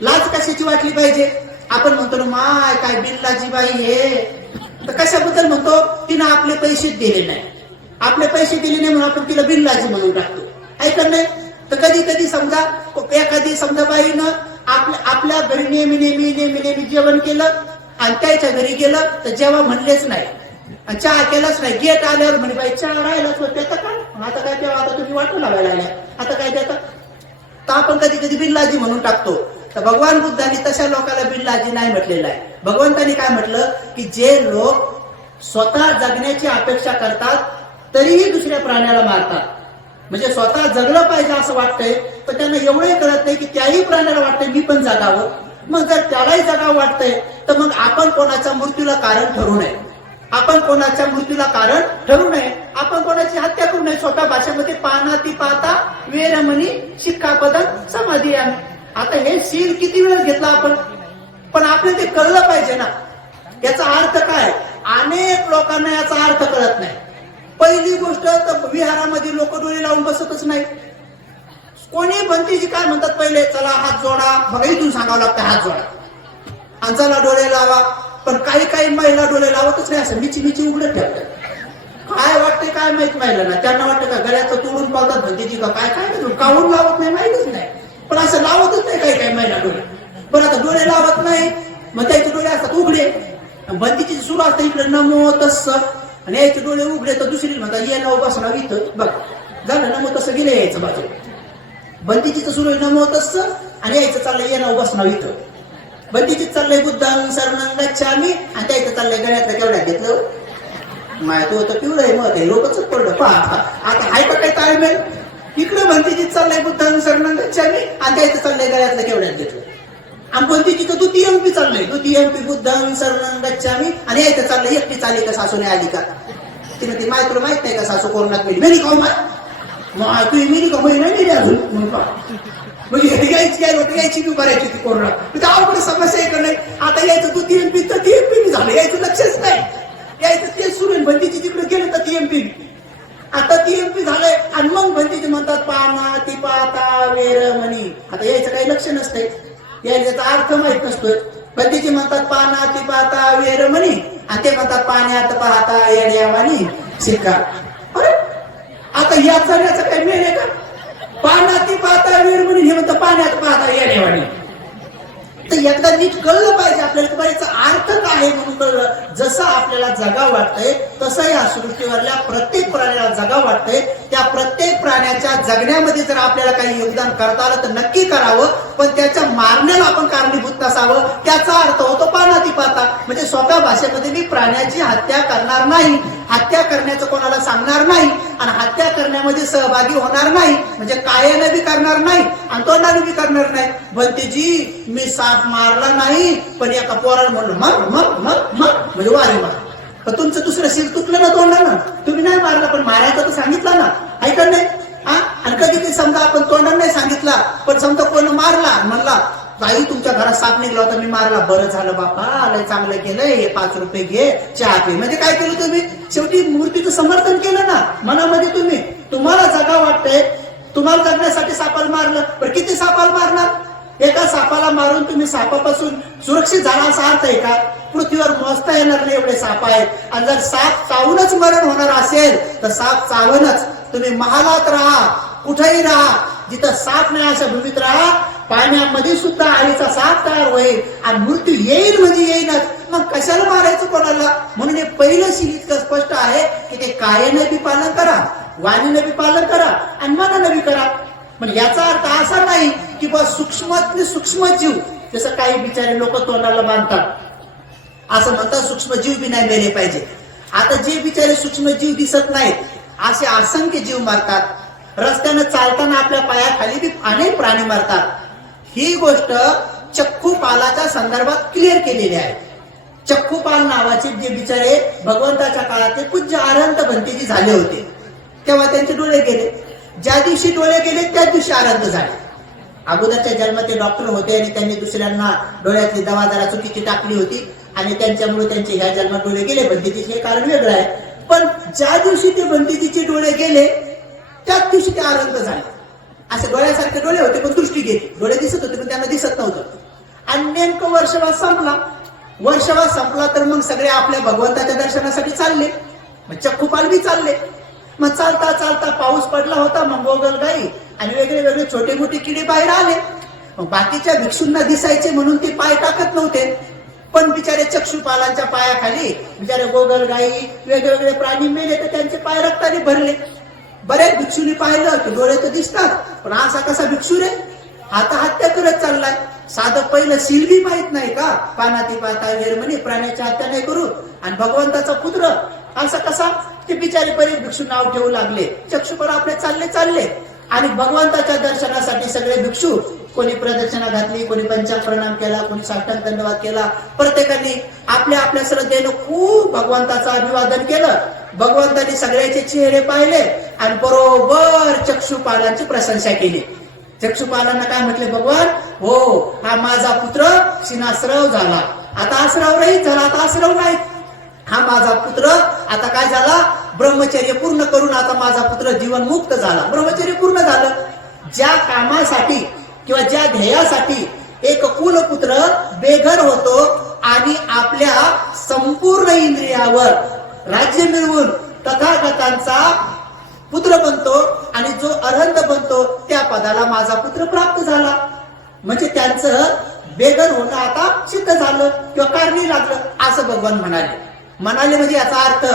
लाज कशाची वाटली पाहिजे. आपण म्हणतो ना माय काय बिल्लाजी बाई हे, तर कशाबद्दल म्हणतो, तिनं आपले पैसे दिले नाही. आपले पैसे दिले नाही म्हणून आपण तिला बिल्लाजी म्हणून टाकतो ऐकत नाही. तर कधी समजा एखादी समजा बाईनं आपल्या घरी नेहमी जेवण केलं आणि त्याच्या घरी गेलं तर जेव्हा म्हणलेच नाही आणि चहा केलाच नाही. गेट आल्यावर म्हणे बाई चहा राहिलाच देता का, आता काय तेव्हा आता तुम्ही वाटू लावायला लागल्या आता काय देता. तर आपण कधी बिल्लाजी म्हणून टाकतो. तर भगवान बुद्धांनी तशा लोकांना बिल्लाजी नाही म्हटलेलं आहे. भगवंतांनी काय म्हटलं की जे लोक स्वतः जगण्याची अपेक्षा करतात तरीही दुसऱ्या प्राण्याला मारतात. म्हणजे स्वतः जगलं पाहिजे असं वाटतंय पण त्यांना एवढंही कळत नाही की त्याही प्राण्याला वाटतंय मी पण जगावं. मग जर त्यालाही जगावं वाटतंय तर मग आपण कोणाच्या मृत्यूला कारण ठरू नये. आपण कोणाच्या मृत्यूला कारण ठरू नये. आपण कोणाची हत्या करू नये. सोप्या भाषेमध्ये पानाती पाता वेरमणी शिक्कापदं समाधियामी. आता हे शील किती वेळ घेतला आपण, पण आपल्याला ते कळलं पाहिजे ना याचा अर्थ काय. अनेक लोकांना याचा अर्थ कळत नाही. पहिली गोष्ट तर विहारामध्ये लोक डोळे लावून बसतच नाही. कोणी भंतीजी काय म्हणतात, पहिले चला हात जोडा, बघा इथून सांगावं लागतं हात जोडा आणि चला डोळे लावा. पण काही महिला डोळे लावतच नाही, असं मिची उघडत ठेवतात. काय वाटते काय माहित महिलांना, त्यांना वाटतं का गळ्याचं तोडून पावतात भंतीजी का काय काहून लावत नाही माहितच नाही. पण असं लावतच नाही काही महिला डोळे. पण आता डोळे लावत नाही मग त्याचे डोळे असतात उघडे. भंतीची सुरू असतं इकडे नमो तस्स आणि याचे डोळे उघडे तर दुसरी म्हणतात ये नव बसणार इथं बघ झालं नमो तसं गेलं यायचं बाजू. भंतीची सुरू आहे नमो तस्स आणि यायचं चाललंय ये नव बसणार इथं. भंतीची चाललंय बुद्धं शरणं गच्छामि आणि त्याचं चाललंय गळ्यातलं केवढ्यात घेतलं माय तो तर पिवळं आहे मग लोकच पडलं पहा. आता हाय का काय ताळमेळ. इकडे भंतीची चाललंय बुद्धं शरणं गच्छामि आणि त्याचं चाललंय गळ्यातलं केवढ्यात घेतलं. आणि भंतीची तर द्वितीय एमपी चाललंय द्वितीय एमपी बुद्धं शरणं गच्छामि आणि यायचं चाललंय एकटी चाली का सासू नाही आली का. तिने ती माय तुला माहित नाही का सासू कोरोनात मेली का माय तुम्ही मेली का महिना मेली अजून म्हणजे यायची की भरायची ती कोरोना. अवघड समस्या आहे का नाही. आता यायचं तू टीएमपी तर टीएमपी झालं यायचं लक्षच नाही. यायचं तेच सुरू आहे. भंतीची तिकडे गेलं तर टीएमपी आता टीएमपी झालंय आणि मग भंतीचे म्हणतात पाना ती पाता वेरमणी. आता यायचं काही लक्ष नसतंय. यायचा अर्थ माहित नसतोय. भंतीचे म्हणतात पाना ती पाता वेरमणी आणि ते म्हणतात पाण्यात पाहता येण्यावानी शिक्का. अरे आता याचा काही मेळ आहे का. पानाती पाहता वेरमणी हे म्हणतात पाण्यात पाहता येण्यावाणी. तर एकदा नीट कळलं पाहिजे आपल्याला की याचा अर्थ काय आहे म्हणून कळलं. जसं आपल्याला जगावं वाटतंय तसं या सृष्टीवरल्या प्रत्येक प्राण्याला जगावं वाटतंय. त्या प्रत्येक प्राण्याच्या जगण्यामध्ये जर आपल्याला काही योगदान करता आलं तर नक्की करावं, पण त्याच्या मारण्याला आपण कारणीभूत नसावं. त्याचा अर्थ होतो पानातिपाता. म्हणजे सोप्या भाषेमध्ये मी प्राण्याची हत्या करणार नाही, हत्या करण्याचं कोणाला सांगणार नाही आणि हत्या करण्यामध्ये सहभागी होणार नाही. म्हणजे कायाने बी करणार नाही आणि तोंडाने बी करणार नाही. भंतेजी मी साप मारला नाही, पण एका पोराला म्हणलं मग मग मग मग म्हणजे वारे मार. पण तुमचं दुसरं शिर तुटलं ना तोंडानं, तुम्ही नाही मारलं पण मारायचं तर सांगितलं ना, ऐकलं नाही. आणि कधी कधी समजा आपण तोंडानं नाही सांगितला पण समजा कोण मारला म्हणला ताई तुमच्या घरात साप निघला होता मी मारला, बरं झालं बापा लय चांगलं केलंय, हे 5 रुपये घे चहा पे. म्हणजे काय केलं तुम्ही? शेवटी मूर्तीचं समर्थन केलं ना मनामध्ये. तुम्हाला जगा वाटतंय, तुम्हाला जगण्यासाठी सापाला मारलं, पण किती सापाला मारणार? एका सापाला मारून तुम्ही सापापासून सुरक्षित झाला असा अर्थ आहे का? पृथ्वीवर मोजता येणार नाही एवढे साप आहेत. आणि जर साप चावूनच मरण होणार असेल तर साप चावूनच. तुम्ही महालात राहा, कुठेही राहा, जिथं साप नाही अशा भूमीत राहा. पाण्यामध्ये सुद्धा आळीचा साप तयार होईल आणि मृत्यू येईल म्हणजे येईलच. मग कशाला मारायचं कोणाला? म्हणून हे पहिलं शील इतकं स्पष्ट आहे की ते कायाने बी पालन करा, वाणीने बी पालन करा आणि मनाने बी करा. म्हणजे याचा अर्थ असा नाही की बस सूक्ष्मातले सूक्ष्म जीव, जसं काही बिचारे लोक तोंडाला बांधतात असं म्हणतात सूक्ष्म जीव बी नाही मेले पाहिजे. आता जे बिचारे सूक्ष्म जीव दिसत नाहीत असे असंख्य जीव मारतात. रस्त्यानं चालताना आपल्या पायाखाली बी अनेक प्राणी मारतात. ही गोष्ट चक्कूपालाच्या संदर्भात क्लिअर केलेली आहे. चक्कूपाल नावाचे जे बिचारे भगवंताच्या काळात पूज्य अरहंत भंतेजी झाले होते तेव्हा त्यांचे डोळे गेले. ज्या दिवशी डोळे गेले त्या दिवशी अरहंत झाले. अगोदरच्या जन्मात ते डॉक्टर होते आणि त्यांनी दुसऱ्यांना डोळ्यातली दवा जरा चुकीची टाकली होती आणि त्यांच्यामुळे त्यांचे ह्या जन्मात डोळे गेले. भंतेजीचे हे कारण वेगळं आहे. पण ज्या दिवशी ते भंतेजीचे डोळे गेले त्याच दिवशी ते अरहंत झाले. असे डोळ्यासारखे डोळे होते पण दृष्टी गेली. डोळे दिसत होते पण त्यांना दिसत नव्हतं. आणि नेमकं वर्षवास संपला. वर्षवास संपला तर मग सगळे आपल्या भगवंताच्या दर्शनासाठी चालले. मग चक्कूपाल बी चालले. मग चालता चालता पाऊस पडला होता. मग गोगलगाई आणि वेगळे वेगळे छोटे मोठे किडे बाहेर आले. मग बाकीच्या भिक्षूंना दिसायचे म्हणून ते पाय टाकत नव्हते. पण बिचारे चक्षुपालांच्या पायाखाली बिचारे गोगलगाई वेगवेगळे प्राणी मेले तर त्यांचे पाय रक्ताने भरले. बरेच भिक्षूंनी पाहिलं की डोळे तर दिसतात पण असा कसा भिक्षू रे, आता हत्या करत चाललाय. साधं पहिलं सील बी माहित नाही का? पानाती पाता वेर म्हणे प्राण्याची हत्या नाही करू आणि भगवंताचा पुत्र असा कसा? ते बिचारे बरेच भिक्षू नाव ठेवू लागले. चक्षुपर आपले चालले आणि भगवंताच्या दर्शनासाठी सगळे भिक्षू कोणी प्रदक्षिणा घातली, कोणी पंचांग प्रणाम केला, कोणी साष्टांग दंडवत केला. प्रत्येकाने आपल्या आपल्या श्रद्धेनं खूप भगवंताचं अभिवादन केलं. भगवंतांनी सगळ्याचे चेहरे पाहिले आणि बरोबर चक्षुपालांची प्रशंसा केली. चक्षुपालांना काय म्हटले? भगवान हो हा माझा पुत्र शिनाश्रव झाला, आता आश्रव रहित झाला, आता आश्रव नाही. हा माझा पुत्र आता काय झाला? ब्रह्मचर्य पूर्ण करून आता माझा पुत्र जीवनमुक्त झाला. ब्रह्मचर्य पूर्ण झालं. ज्या कामासाठी किंवा ज्या ध्येयासाठी एक कुलपुत्र बेघर होतो आणि आपल्या संपूर्ण इंद्रियावर राज्य मिळवून तथागतांचा पुत्र बनतो आणि जो अरहंत बनतो त्या पदाला माझा पुत्र प्राप्त झाला. म्हणजे त्यांचं बेघर होणं आता सिद्ध झालं किंवा कारणी लागलं असं भगवान म्हणाले. म्हणजे याचा अर्थ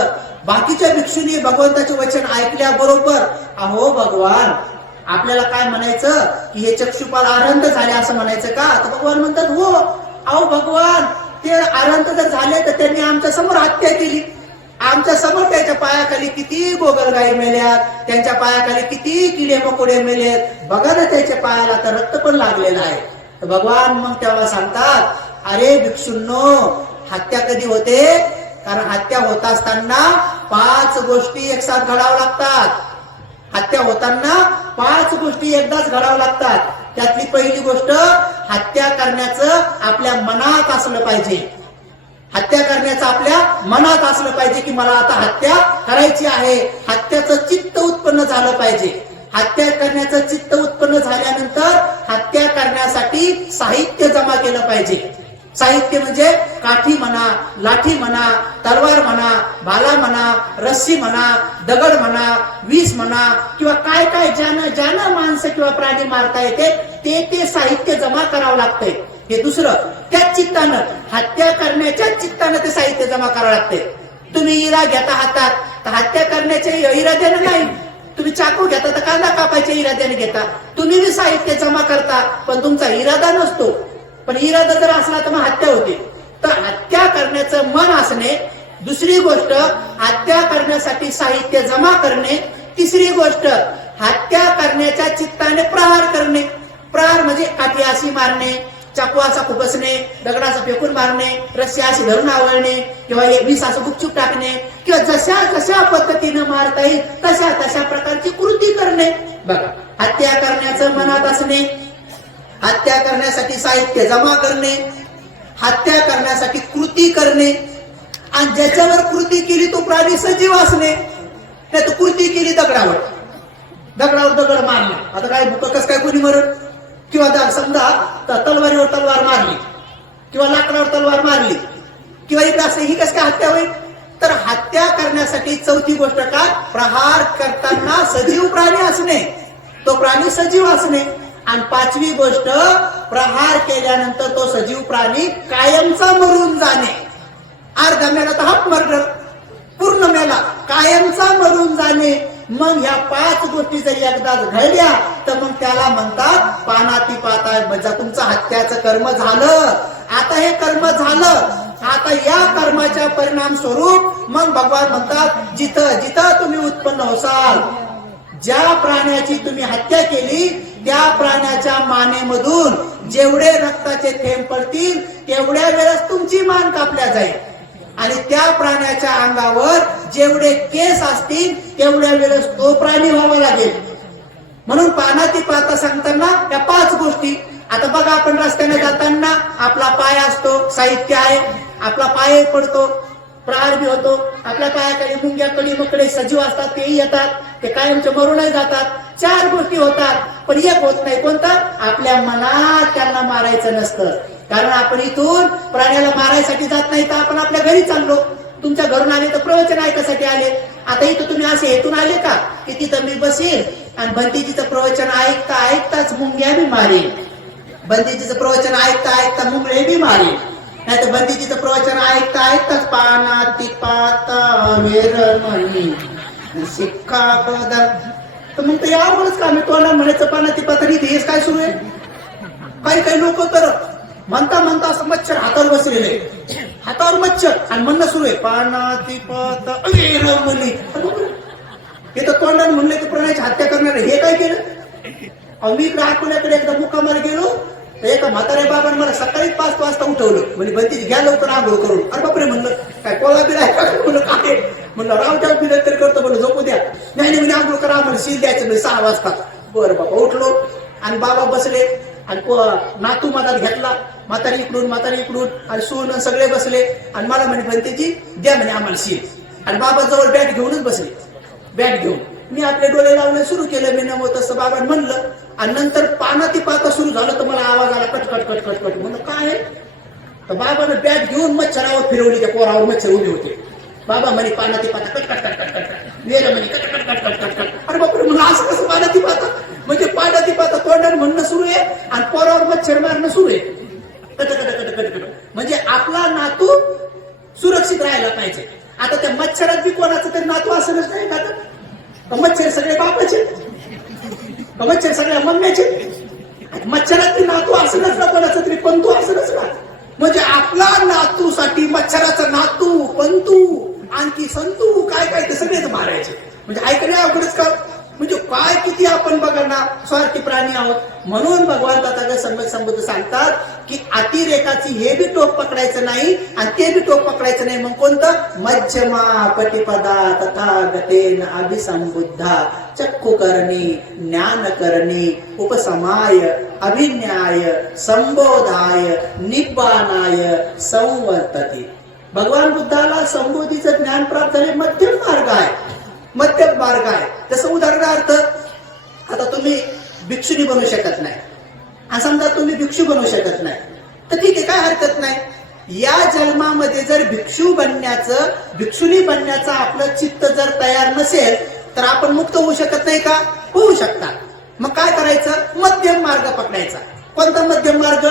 बाकीच्या भिक्षूंनी भगवंताचे वचन ऐकल्याबरोबर अहो भगवान आपल्याला काय म्हणायचं की हे चक्षुपाल अरहंत झाले असं म्हणायचं का? तर भगवान म्हणतात हो अहो भगवान ते अरहंत जर झाले तर त्यांनी आमच्या समोर हत्या केली. आमच्या समोर त्याच्या पायाखाली किती गोगलगाई मेल्यात, त्यांच्या पायाखाली किती किडे मकोडे मेलेत. बघा ना त्याच्या पायाला तर रक्त पण लागलेलं आहे. तर भगवान मग तेव्हा सांगतात अरे भिक्षुंनो हत्या कधी होते? कारण हत्या होत असताना 5 गोष्टी एकसाथ घडाव्या लागतात. हत्या होताना 5 गोष्टी एकदाच घडाव्या लागतात. त्यातली पहिली गोष्ट हत्या करण्याचं आपल्या मनात असलं पाहिजे. हत्या करण्याचं आपल्या मनात असलं पाहिजे की मला आता हत्या करायची आहे. हत्याचं चित्त उत्पन्न झालं पाहिजे. हत्या करण्याचं चित्त उत्पन्न झाल्यानंतर हत्या करण्यासाठी साहित्य जमा केलं पाहिजे. साहित्य म्हणजे काठी म्हणा, लाठी म्हणा, तलवार म्हणा, भाला म्हणा, रस्सी म्हणा, दगड म्हणा, विष म्हणा किंवा काय काय ज्यानं माणसं किंवा प्राणी मारता येते ते साहित्य जमा करावं लागतंय. हे दुसरं. त्याच चित्तानं हत्या करण्याच्या चित्तानं ते साहित्य जमा करावं लागते. तुम्ही इरा घेता हातात तर हत्या करण्याच्या इराद्यानं नाही, तुम्ही चाकू घेता तर कांदा कापायच्या इराद्याने घेता. तुम्ही बी साहित्य जमा करता पण तुमचा इरादा नसतो. पण इरादा जर असला तर मग हत्या होते. तर हत्या करण्याचं मन असणे. दुसरी गोष्ट हत्या करण्यासाठी साहित्य जमा करणे. तिसरी गोष्ट हत्या करण्याच्या चित्ताने प्रहार करणे. प्रहार म्हणजे काठी अशी मारणे, चाकू असा खुपसणे, दगडाचा फेकून मारणे, रस्सी अशी धरून आवळणे किंवा एक वीस असं गुपचूप टाकणे किंवा जशा जशा पद्धतीनं मारता येईल तशा तशा प्रकारची कृती करणे. बघा, हत्या करण्याचं मनात असणे, हत्या करण्यासाठी साहित्य जमा करणे, हत्या करण्यासाठी कृती करणे आणि ज्याच्यावर कृती केली तो प्राणी सजीव असणे. नाही तर कृती केली दगडावर दगड मारला. आता काय कस काय कोणी मरण किंवा समजा तलवारीवर तलवार मारली किंवा लाकडावर तलवार मारली किंवा इकडे असं ही कस काय हत्या होईल. तर हत्या करण्यासाठी चौथी गोष्ट काय, प्रहार करताना सजीव प्राणी असणे, तो प्राणी सजीव असणे. आणि पाचवी गोष्ट, प्रहार केल्यानंतर तो सजीव प्राणी कायमचा मरून जाणे. अर्धा मेला तर हाफ मर्डर, पूर्ण मेला कायमचा मरून जाणे. मग ह्या 5 गोष्टी जर एकदा घडल्या तर मग त्याला म्हणतात पानाती पाता. म्हणजे तुमचं हत्याचं कर्म झालं. आता हे कर्म झालं, आता या कर्माच्या परिणाम स्वरूप मग भगवान म्हणतात जिथं जिथं तुम्ही उत्पन्न होसाल, ज्या प्राण्याची तुम्ही हत्या केली त्या प्राण्याच्या मानेमधून जेवढे रक्ताचे थेंब पडतील तेवढ्या वेळेस तुमची मान कापल्या जाईल आणि त्या प्राण्याच्या अंगावर जेवढे केस असतील तेवढ्या वेळेस तो प्राणी व्हावा लागेल. म्हणून पानाती पाहता सांगताना या 5 गोष्टी. आता बघा, आपण रस्त्याने जाताना आपला पाय असतो, साहित्य आहे, आपला पाय पडतो, प्रहार बी होतो. आपल्या पायाकडे मुंग्या कडी मकडे सजीव असतात, तेही येतात, ते कायमचे मरूनही जातात. 4 गोष्टी होतात पण एक होत नाही. कोणता? आपल्या मनात त्यांना मारायचं नसतं. कारण आपण इथून प्राण्याला मारायसाठी जात नाही तर आपण आपल्या घरी चाललो. तुमच्या घरून आले तर प्रवचन ऐकायसाठी आले. आता इथं तुम्ही असे हेतून आले का की तिथं मी बसेल आणि भंतीजीचं प्रवचन ऐकता ऐकताच मुंग्या बी मारेल, भंतीजीचं प्रवचन ऐकता ऐकता मुंगळे बी मारेल, नाही तर भंतीजीचं प्रवचन ऐकता ऐकताच पानाती पाता वेरमणी शिक्का पदा. तर मग ते यावरच का मी तोंडात म्हणायचं पानाती पाता. हेच काय सुरू आहे. काही काही लोक तर म्हणता म्हणता असं मच्छर हातावर बसलेले, हातावर मच्छर आणि म्हणणं सुरू आहे पानाती पाता वेरमणी. हे तर तोंडाने म्हणले की प्राण्याची हत्या करणार. हे काय केलं? मी इकडे अकोल्याकडे एकदा मुक्कामाला गेलो तर एका म्हाताऱ्या बाबांनी मला सकाळी 5 वाजता उठवलं. म्हणजे भंतीजी घ्या लवकर आंघोळ करून. अरे बापरे म्हणलं, काय कोळा बिला आहे का म्हणलं. काय म्हणलं, रावट्या बिल तरी करतो म्हणलं, झोपू द्या. नाही म्हणजे आंघोळ करा आम्हाला शील द्यायचं म्हणजे 6 वाजता. बरं बाबा उठलो आणि बाबा बसले आणि नातू मधात घेतला, म्हातारी इकडून आणि सून सगळे बसले आणि मला म्हणे भंतीजी द्या म्हणे आम्हाला शील. आणि बाबा जवळ बॅट घेऊनच बसले. बॅट घेऊन मी आपले डोळे लावणे सुरू केलं. मी नमो तसं बाबा म्हणलं आणि नंतर पानाती पाता सुरू झालं तर मला आवाज आला कटकट कटकट कट. म्हणलं काय आहे? तर बाबानं बॅट घेऊन मच्छरावर फिरवली. त्या पोरावर मच्छर उभे होते. बाबा म्हणे पानाती पाता कटकट कटकट कटकट वेर म्हणे कटकट कटकट कटकट. अरे बापरे म्हणलं, असं कसं पानाती पाता? म्हणजे पानाती पाता तोंडाने म्हणणं सुरू आहे आणि पोरावर मच्छर मारणं सुरू आहे. कटकट कटकट. म्हणजे आपला नातू सुरक्षित राहायला पाहिजे. आता त्या मच्छरात बी कोणाचं तरी नातू असलच नाही का? मच्छर सगळे बापाचे, मच्छर सगळ्या मम्म्याचे. मच्छरात बी नातू असलच ना कोणाचं तरी, पंतू असलच ना. म्हणजे आपला नातूसाठी मच्छराचं नातू, पंतू, आणखी संतू काय काय ते सगळेच मारायचे. म्हणजे ऐकण्या अवघडच का? म्हणजे काय किती आपण बघा ना स्वार्थी प्राणी आहोत. म्हणून भगवान तथागत सम्यक संबुद्ध सांगतात की अतिरेकाची हे बी टोक पकडायचं नाही आणि ते बी टोक पकडायचं नाही. मग कोणतं? मध्यमा पटिपदा तथागतेन अभिसंबुद्धा चक्षु करणी ज्ञान करणी उपसमाय अभिन्याय संबोधाय निब्बानाय संवर्तते. भगवान बुद्धाला संबोधीचं ज्ञान प्राप्त झाले मध्यम मार्ग आहे. मध्यम मार्ग आहे. जसं उदाहरणार्थ आता तुम्ही भिक्षुनी बनू शकत नाही आणि समजा तुम्ही भिक्षू बनू शकत नाही तर ठीक आहे, काय हरकत नाही. या जन्मामध्ये जर भिक्षुनी बनण्याचं आपलं चित्त जर तयार नसेल तर आपण मुक्त होऊ शकत नाही का? होऊ शकता. मग काय करायचं? मध्यम मार्ग पकडायचा. कोणता मध्यम मार्ग?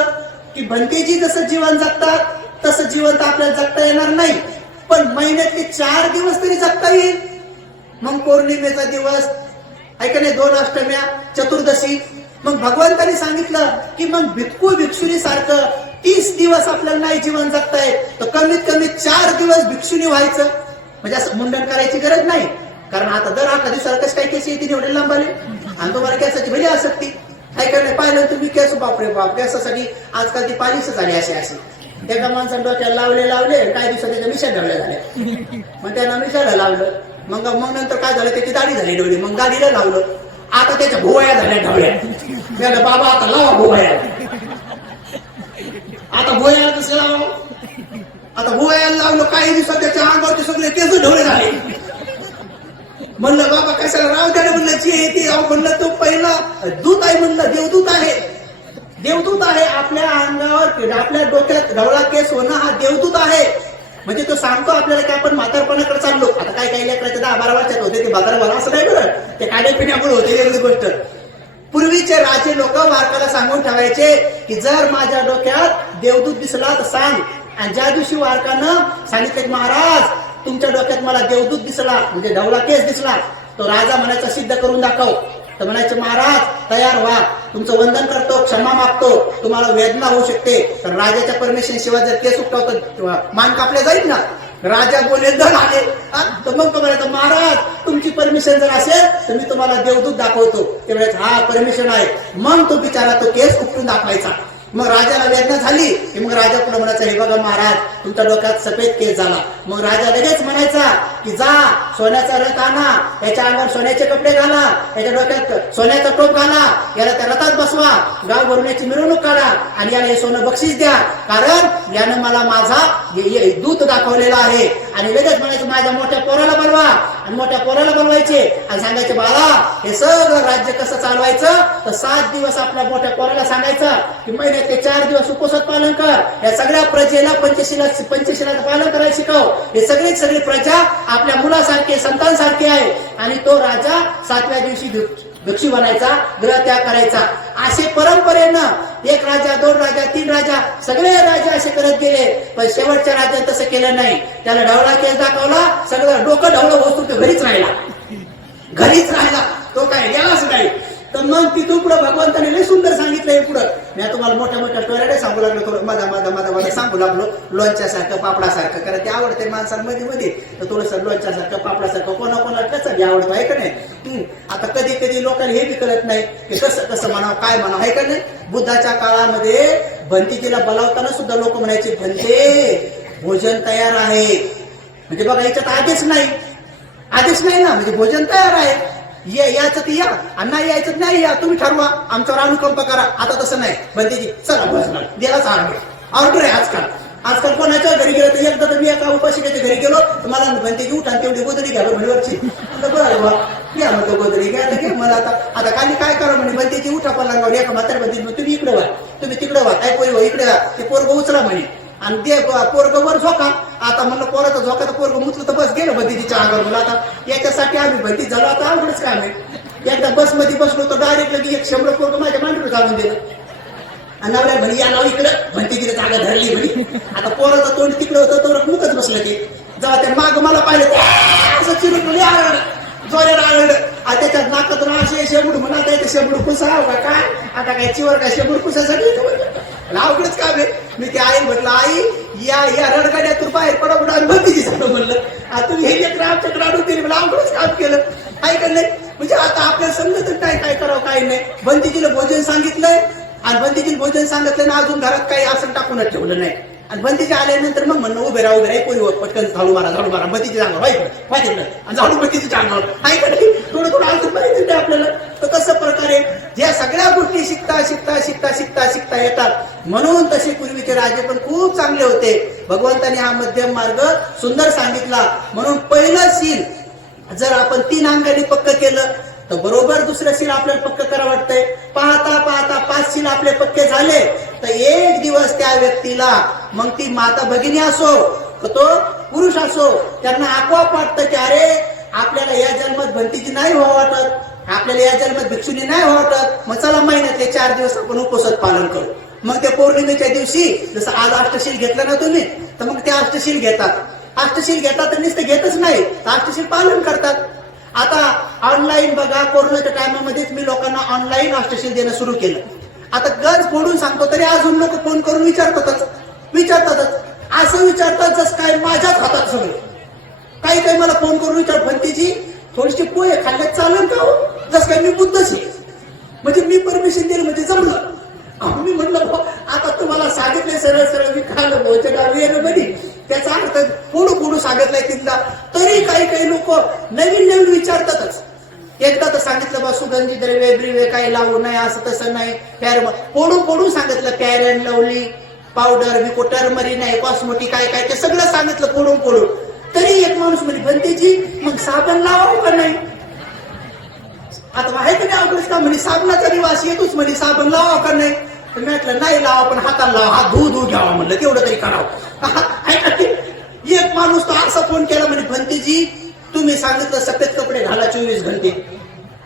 की भंतेजी जसं जीवन जगतात तसं जीवन तर आपल्याला जगता येणार नाही, पण महिन्यातले 4 दिवस तरी जगता येईल. मग पौर्णिमेचा दिवस ऐका नाही, 2 अष्टम्या, चतुर्दशी. मग भगवंतांनी सांगितलं की मग भिक्खू भिक्षुनी सारखं 30 दिवस आपल्याला नाही जीवन जगता येत, तर कमीत कमी 4 दिवस भिक्षुनी व्हायचं. म्हणजे असं मुंडन करायची गरज नाही, कारण आता दर 8 दिवसाला कसं काय केस येते एवढे लांबाले, आणि तुम्हाला केसाची भली आसक्ती ऐका नाही. पाहिलं तुम्ही केस, बापरे बाप, केसासाठी आजकाल ती पालिश झाली अशी अशी. एका माणसाने डोक्याला लावले काही दिवसात त्याच्या मिशा ढवल्या झाल्या, मग त्यांना मिशाला लावलं. मग नंतर काय झालं, त्याची दाढी झाली डोळी, मग दाढीला लावलं. आता त्याच्या भोवया झाल्या ढवल्या. त्याला बाबा आता लावा भोवया. आता भोवयाला कसं लावा, आता भोवयाला लावलं, काही दिवसात त्याच्या अंगावरचे सगळे केस ढवळे झाले. म्हणलं बाबा कशाला राव त्याने, म्हणलं जी येते म्हणलं तो पहिला दूत आहे, म्हणलं देवदूत आहे. देवदूत आहे, आपल्या अंगावर आपल्या डोक्यात ढवळा केस होणं हा देवदूत आहे. म्हणजे तो सांगतो आपल्याला की आपण म्हातारपणाकडे चाललो. आता काही लेकराचे 10-12 वर्षात होते ते म्हातारपणा, असं नाही बरं, ते खाण्यापिण्यामुळे होते वेगळी गोष्ट. पूर्वीचे राजे लोक वारकाला सांगून ठेवायचे की जर माझ्या डोक्यात देवदूत दिसला तर सांग. आणि ज्या दिवशी वारकानं सांगितले महाराज तुमच्या डोक्यात मला देवदूत दिसला, म्हणजे ढवळा केस दिसला, तो राजा म्हणायचा सिद्ध करून दाखव. तर म्हणायचे महाराज तयार व्हा, तुमचं वंदन करतो, क्षमा मागतो, तुम्हाला वेदना होऊ शकते. तर राजाच्या परमिशन शिवाय जर केस उठवतो मान कापले जाईल ना. राजा बोले दर आले, तर मग तो म्हणायचं महाराज तुमची परमिशन जर असेल तर मी तुम्हाला देवदूत दाखवतो. ते म्हणायचं हा परमिशन आहे. मग तो बिचारा तो केस उपटून दाखवायचा. मग राजाला वेदना झाली की मग राजा पुढे म्हणायचा हे बघा महाराज तुमच्या डोक्यात सफेद केस झाला. मग राजा लगेच म्हणायचा की जा सोन्याचा रथ आणा, याच्या अंगावर सोन्याचे कपडे घाला, याच्या डोक्यात सोन्याचा टोप घाला, याला त्या रथात बसवा, गाव भरण्याची मिरवणूक काढा आणि याला हे सोनं बक्षीस द्या, कारण यानं मला माझा दूत दाखवलेला आहे. आणि लगेच म्हणायचं माझ्या मोठ्या पोराला बनवा, आणि मोठ्या पोराला बनवायचे आणि सांगायचे बाळा हे सगळं राज्य कसं चालवायचं. तर 7 दिवस आपल्या मोठ्या पोराला सांगायचं की महिन्यात ते 4 दिवस उपवासात पालन कर. या सगळ्या प्रजेला पंचशिलाचं पालन करायला शिकव. हे सगळी प्रजा आपल्या मुलासारखे संतांसारखी आहे. आणि तो राजा 7व्या दिवशी भिक्षू बनायचा, ग्रह त्याग करायचा. असे परंपरेनं 1 राजा 2 राजा 3 राजा सगळे राजा असे करत गेले. पण शेवटच्या राजाने तसं केलं नाही. त्याला ढवळा केस दाखवला, सगळं डोकं ढवळं वस्तू तो घरीच राहिला, तो काय गेलाच नाही. तर मग तिथून पुढे भगवंताने लय सुंदर सांगितलंय. पुढं मी तुम्हाला मोठ्या टोऱ्याने सांगू लागलो, थोडं माझा सांगू लागलो, लोणच्यासारखं पापडासारखं, कारण ते आवडते माणसांमध्ये. तर थोडंसं लोणच्यासारखं पापडासारखं कोणाकोणाला कसं बी आवडतो आहे का नाही. आता कधी लोकांना हे बी कळत नाही की कसं म्हणावं, काय म्हणावं आहे का नाही. बुद्धाच्या काळामध्ये भंतीजीला बोलावताना सुद्धा लोक म्हणायचे भंते भोजन तयार आहे. म्हणजे बघा याच्यात आदेश नाही ना, म्हणजे भोजन तयार आहे, यायचं ते या, आणि नाही यायचं नाही या, तुम्ही ठरवा, आमच्यावर अनुकंप करा. आता तसं नाही, बंदीजी चला भोजनाला दिलाच ऑर्डर आहे. आजकाल कोणाच्या घरी गेलो तर एकदा तर मी एका उपासिकेच्या घरी गेलो तर मला बंदीजी उठा तेवढी गोदडी घ्या म्हणवरची. बरं बा घ्या म्हणतो गोदडी घ्यायला घे. मला आता काली काय करा म्हणे बंदीजी उठा पल्लांगावर एका म्हातार बंदी तुम्ही इकडे व्हा, तुम्ही तिकडे व्हा, काय पोरी इकडे व्हा, ते पोरग उचला म्हणे आणि ते पोरग वर झोका. आता म्हणलं पोराचा झोका तर पोरग मुचलं तर बस गेलं भंतीजीच्या अंगावर. म्हणलं आता याच्यासाठी आम्ही भंती झालो, आता अवघडच काम आहे. एकदा बसमध्ये बसलो तर डायरेक्ट लगी 100 पोरग माझ्या मांडीवर घालून दिलं. आणि नवऱ्या म्हणे या नाव इकडं, भंतीजीला जागा धरली म्हणे. आता पोराचं तोंड तिकडं होतं तर मुकच बसलं ते. जेव्हा त्या माग मला पाहिलं असं चिरून जोऱ्याला आळलं. आता त्याच्या नाकातून असे शेबूड म्हणा, काय शेबूड कुसा काय, आता काय चिवर काय शेबूड कुसासाठी अवघडच काम आहे. मी ते आई म्हटलं आई या रडगाड्यातून बाहेर पडा आणि भंतीजी झालं म्हणलं. आता तुम्ही हे लेकरं आमच्याकडे आणून दिली, मला अवघडच काम केलं काय का नाही. म्हणजे आता आपल्याला समजतच नाही काय करावं काय नाही. भंतीजीला भोजन सांगितलंय आणि बंदीजी भोजन सांगितलं ना, अजून घरात काही असं टाकूनच ठेवलं नाही. आणि बंदीजी आल्यानंतर मग म्हणणं उभे राहा पोरी पटकन झाडू मारा बंदीची अंगावर माहिती आणि झाडू बंदीची अंगावर आहे का नाही. थोडं अजून माहिती नाही आपल्याला. तर कसं प्रकारे या सगळ्या गोष्टी शिकता येतात. म्हणून तसे पूर्वीचे राजे पण खूप चांगले होते. भगवंताने हा मध्यम मार्ग सुंदर सांगितला. म्हणून पहिलं शील जर आपण 3 अंगाने पक्क केलं तर बरोबर दुसरं शील आपल्याला पक्क करा वाटतंय. पाहता 5 शील आपले पक्के झाले तर एक दिवस त्या व्यक्तीला, मग ती माता भगिनी असो तो पुरुष असो, त्यांना आपोआप वाटतं की अरे आपल्याला या जन्मात भंतीची नाही व्हावं वाटत, आपल्याला या जन्मात भिक्षुनी नाही व्हावं वाटत, मग चला महिन्यातले 4 दिवस आपण उपवासात पालन करू. मग त्या पौर्णिमेच्या दिवशी जसं आज अष्टशील घेतलं ना तुम्ही, तर मग ते अष्टशील घेतात. अष्टशील घेतात तर नुसतं घेतच नाही, तर अष्टशील पालन करतात. आता ऑनलाईन बघा, कोरोनाच्या टायमामध्येच मी लोकांना ऑनलाईन अष्टशील देणं सुरू केलं. आता गज फोडून सांगतो तरी अजून लोक फोन करून विचारतातच. असं विचारतात जस काय माझ्याच हातात सगळं. काही काही मला फोन करून विचार, भंतीजी थोडीशी पोहे खाल्ल्यात चालेल का हो? जस काय मी बुद्धच आहे, म्हणजे मी परमिशन दिलं म्हणजे जमलं. मी म्हणलं आता तुम्हाला सांगितलंय सरळ सरळ मी खाल्लं भोजन येणं बरी, त्याचा अर्थ फोडू सांगितलंय तिथला, तरी काही काही लोक नवीन विचारतातच. एकदा तर सांगितलं बा सुगंधी द्रव्य ब्रिव्य काही लावू नये, असं तसं नाही. फोडून सांगितलं, फेअर अँड लवली पावडर, विको टर्मरिन आहे, कॉस्मेटिक काय काय ते सगळं सांगितलं फोडून. तरी एक माणूस म्हणे, भंतेजी मग साबण लावावं का नाही? आता माहिती नाही आपलं का म्हणे साबणाचा निवास येतोच, म्हणे साबण लावा का नाही? तर मी म्हटलं नाही लावा, पण हाताला लावा, हात धू घ्यावा म्हणलं, तेवढं तरी करावं. एक माणूस तर असा फोन केला म्हणे, भंतेजी तुम्ही सांगितलं सफेद कपडे घाला 24 घंटे.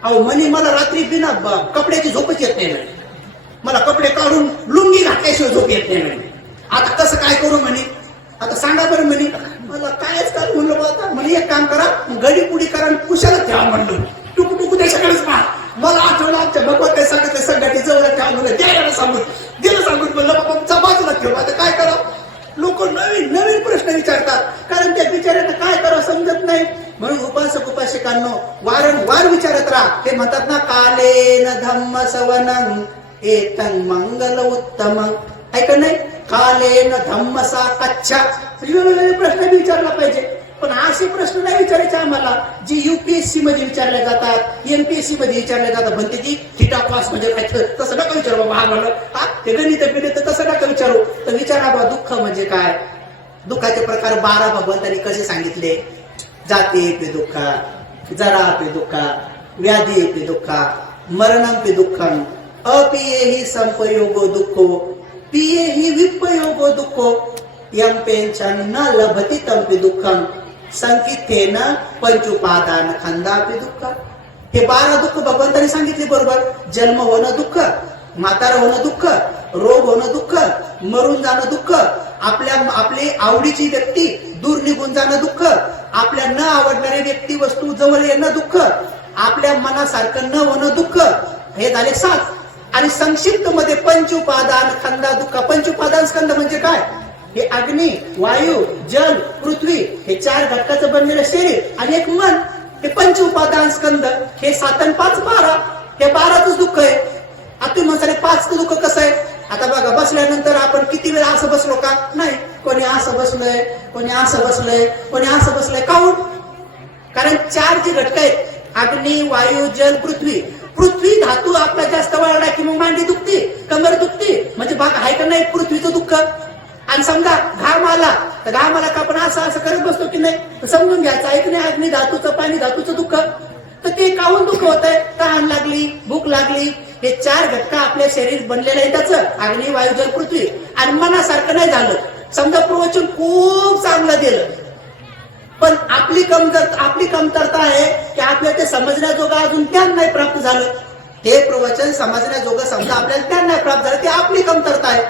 अहो म्हणे मला रात्री बिना कपड्याची झोपच येत नाही म्हणे, मला कपडे काढून लुंगी घातल्याशिवाय झोप येत नाही म्हणे. आता कसं काय करू म्हणे, आता सांगा बरं म्हणे. मला कायच काय म्हणलं आता म्हणे, एक काम करा गडी पुडी करा आणि कुशाला ठेवा म्हणलं, टुकू त्याच्याकडेच पहा. मला आठवलं आमच्या भगवत काय सांगितलं, संघटी जवळ ठेवा म्हणलं, द्यायला सांगून म्हणलं बाबा बाजूला ठेवा. आता काय करावं? लोक नवीन प्रश्न विचारतात, कारण त्या बिचाऱ्यांना काय करावं समजत नाही. म्हणून उपासक उपासिकांनो वारंवार विचारत राहा. ते म्हणतात ना, कालेन धम्म सवनं एतं मंगल उत्तमं, ऐका नाही, कालेन धम्म साकच्छा. वेगवेगळे प्रश्न विचारला पाहिजे, पण असे प्रश्न नाही विचारायचे आम्हाला जी युपीएससी मध्ये विचारले जातात, एमपीएससी मध्ये विचारले जातात. म्हणते ती थिटा कॉस म्हणजे काय, तसं नका विचारू बाबा. आम्हाला ते गणित पिढे तर तसं नका विचारू. तर विचारा बाबा दुःख म्हणजे काय, दुःखाचे प्रकार 12 भगवंतांनी कसे सांगितले. जाती पे दुःखा, जरा पे दुःखा, व्याधी पे दुःखा, मरणं पे दुःखं, अपिये ही संपयोगो दुःखो, पिये ही विपयोगो दुःखो, यम पेंशन न लभती तंपी दुःखम, संकितेन पंचुपादान खंदापी दुःख. हे 12 दुःख भगवंतांनी सांगितले बरोबर. जन्म होणं दुःख, म्हातारा होणं दुःख, रोग होणं दुःख, मरून जाणं दुःख, आपली आवडीची व्यक्ती दूर निघून जाणं दुःख, आपल्या न आवडणारी व्यक्ती वस्तू जवळ येणं दुःख, आपल्या मनासारखं न होणं दुःख. हे झाले 7. आणि संक्षिप्त मध्ये पंचउपादान खंदा दुःख. पंचउपादान स्कंद म्हणजे काय? हे अग्नी, वायू, जल, पृथ्वी हे 4 घटकाचं बनलेलं शरीर आणि एक मन. हे पंचउपादान स्कंद. हे 7 आणि 5 12. हे 12च दुःख आहे. आता तुम्ही म्हणता 5चं दुःख कसं आहे? आता बघा, बसल्यानंतर आपण किती वेळा असं बसलो का? नाही. कोणी असं बसलोय, कोणी असं बसलोय, कोणी असं बसलोय. काऊन? कारण 4 जे घटक आहेत, अग्नी, वायू, जल, पृथ्वी. पृथ्वी धातू आपला जास्त वाढला की मग मांडी दुखती, कमर दुखती, म्हणजे भाग आहे का नाही पृथ्वीचं दुःख. आणि समजा घाम आला तर घाम आला का आपण असं करत बसतो की नाही, तर समजून घ्यायचं आहे की नाही, अग्नी धातूचं, पाणी धातूचं दुःख. तर ते काहून दुःख होत आहे? तहान लागली, भूक लागली. हे 4 घटक आपल्या शरीर बनलेलं आहे त्याचं, अग्नी, वायू, जल, पृथ्वी. आणि मनासारखं नाही झालं. समजा प्रवचन खूप चांगलं दिलं, पण आपली कमतरता आहे की आपल्याला ते समजण्याजोगं अजून ज्ञान नाही प्राप्त झालं. हे प्रवचन समजण्याजोगं समजा आपल्याला ज्ञान नाही प्राप्त झालं, ते आपली कमतरता आहे.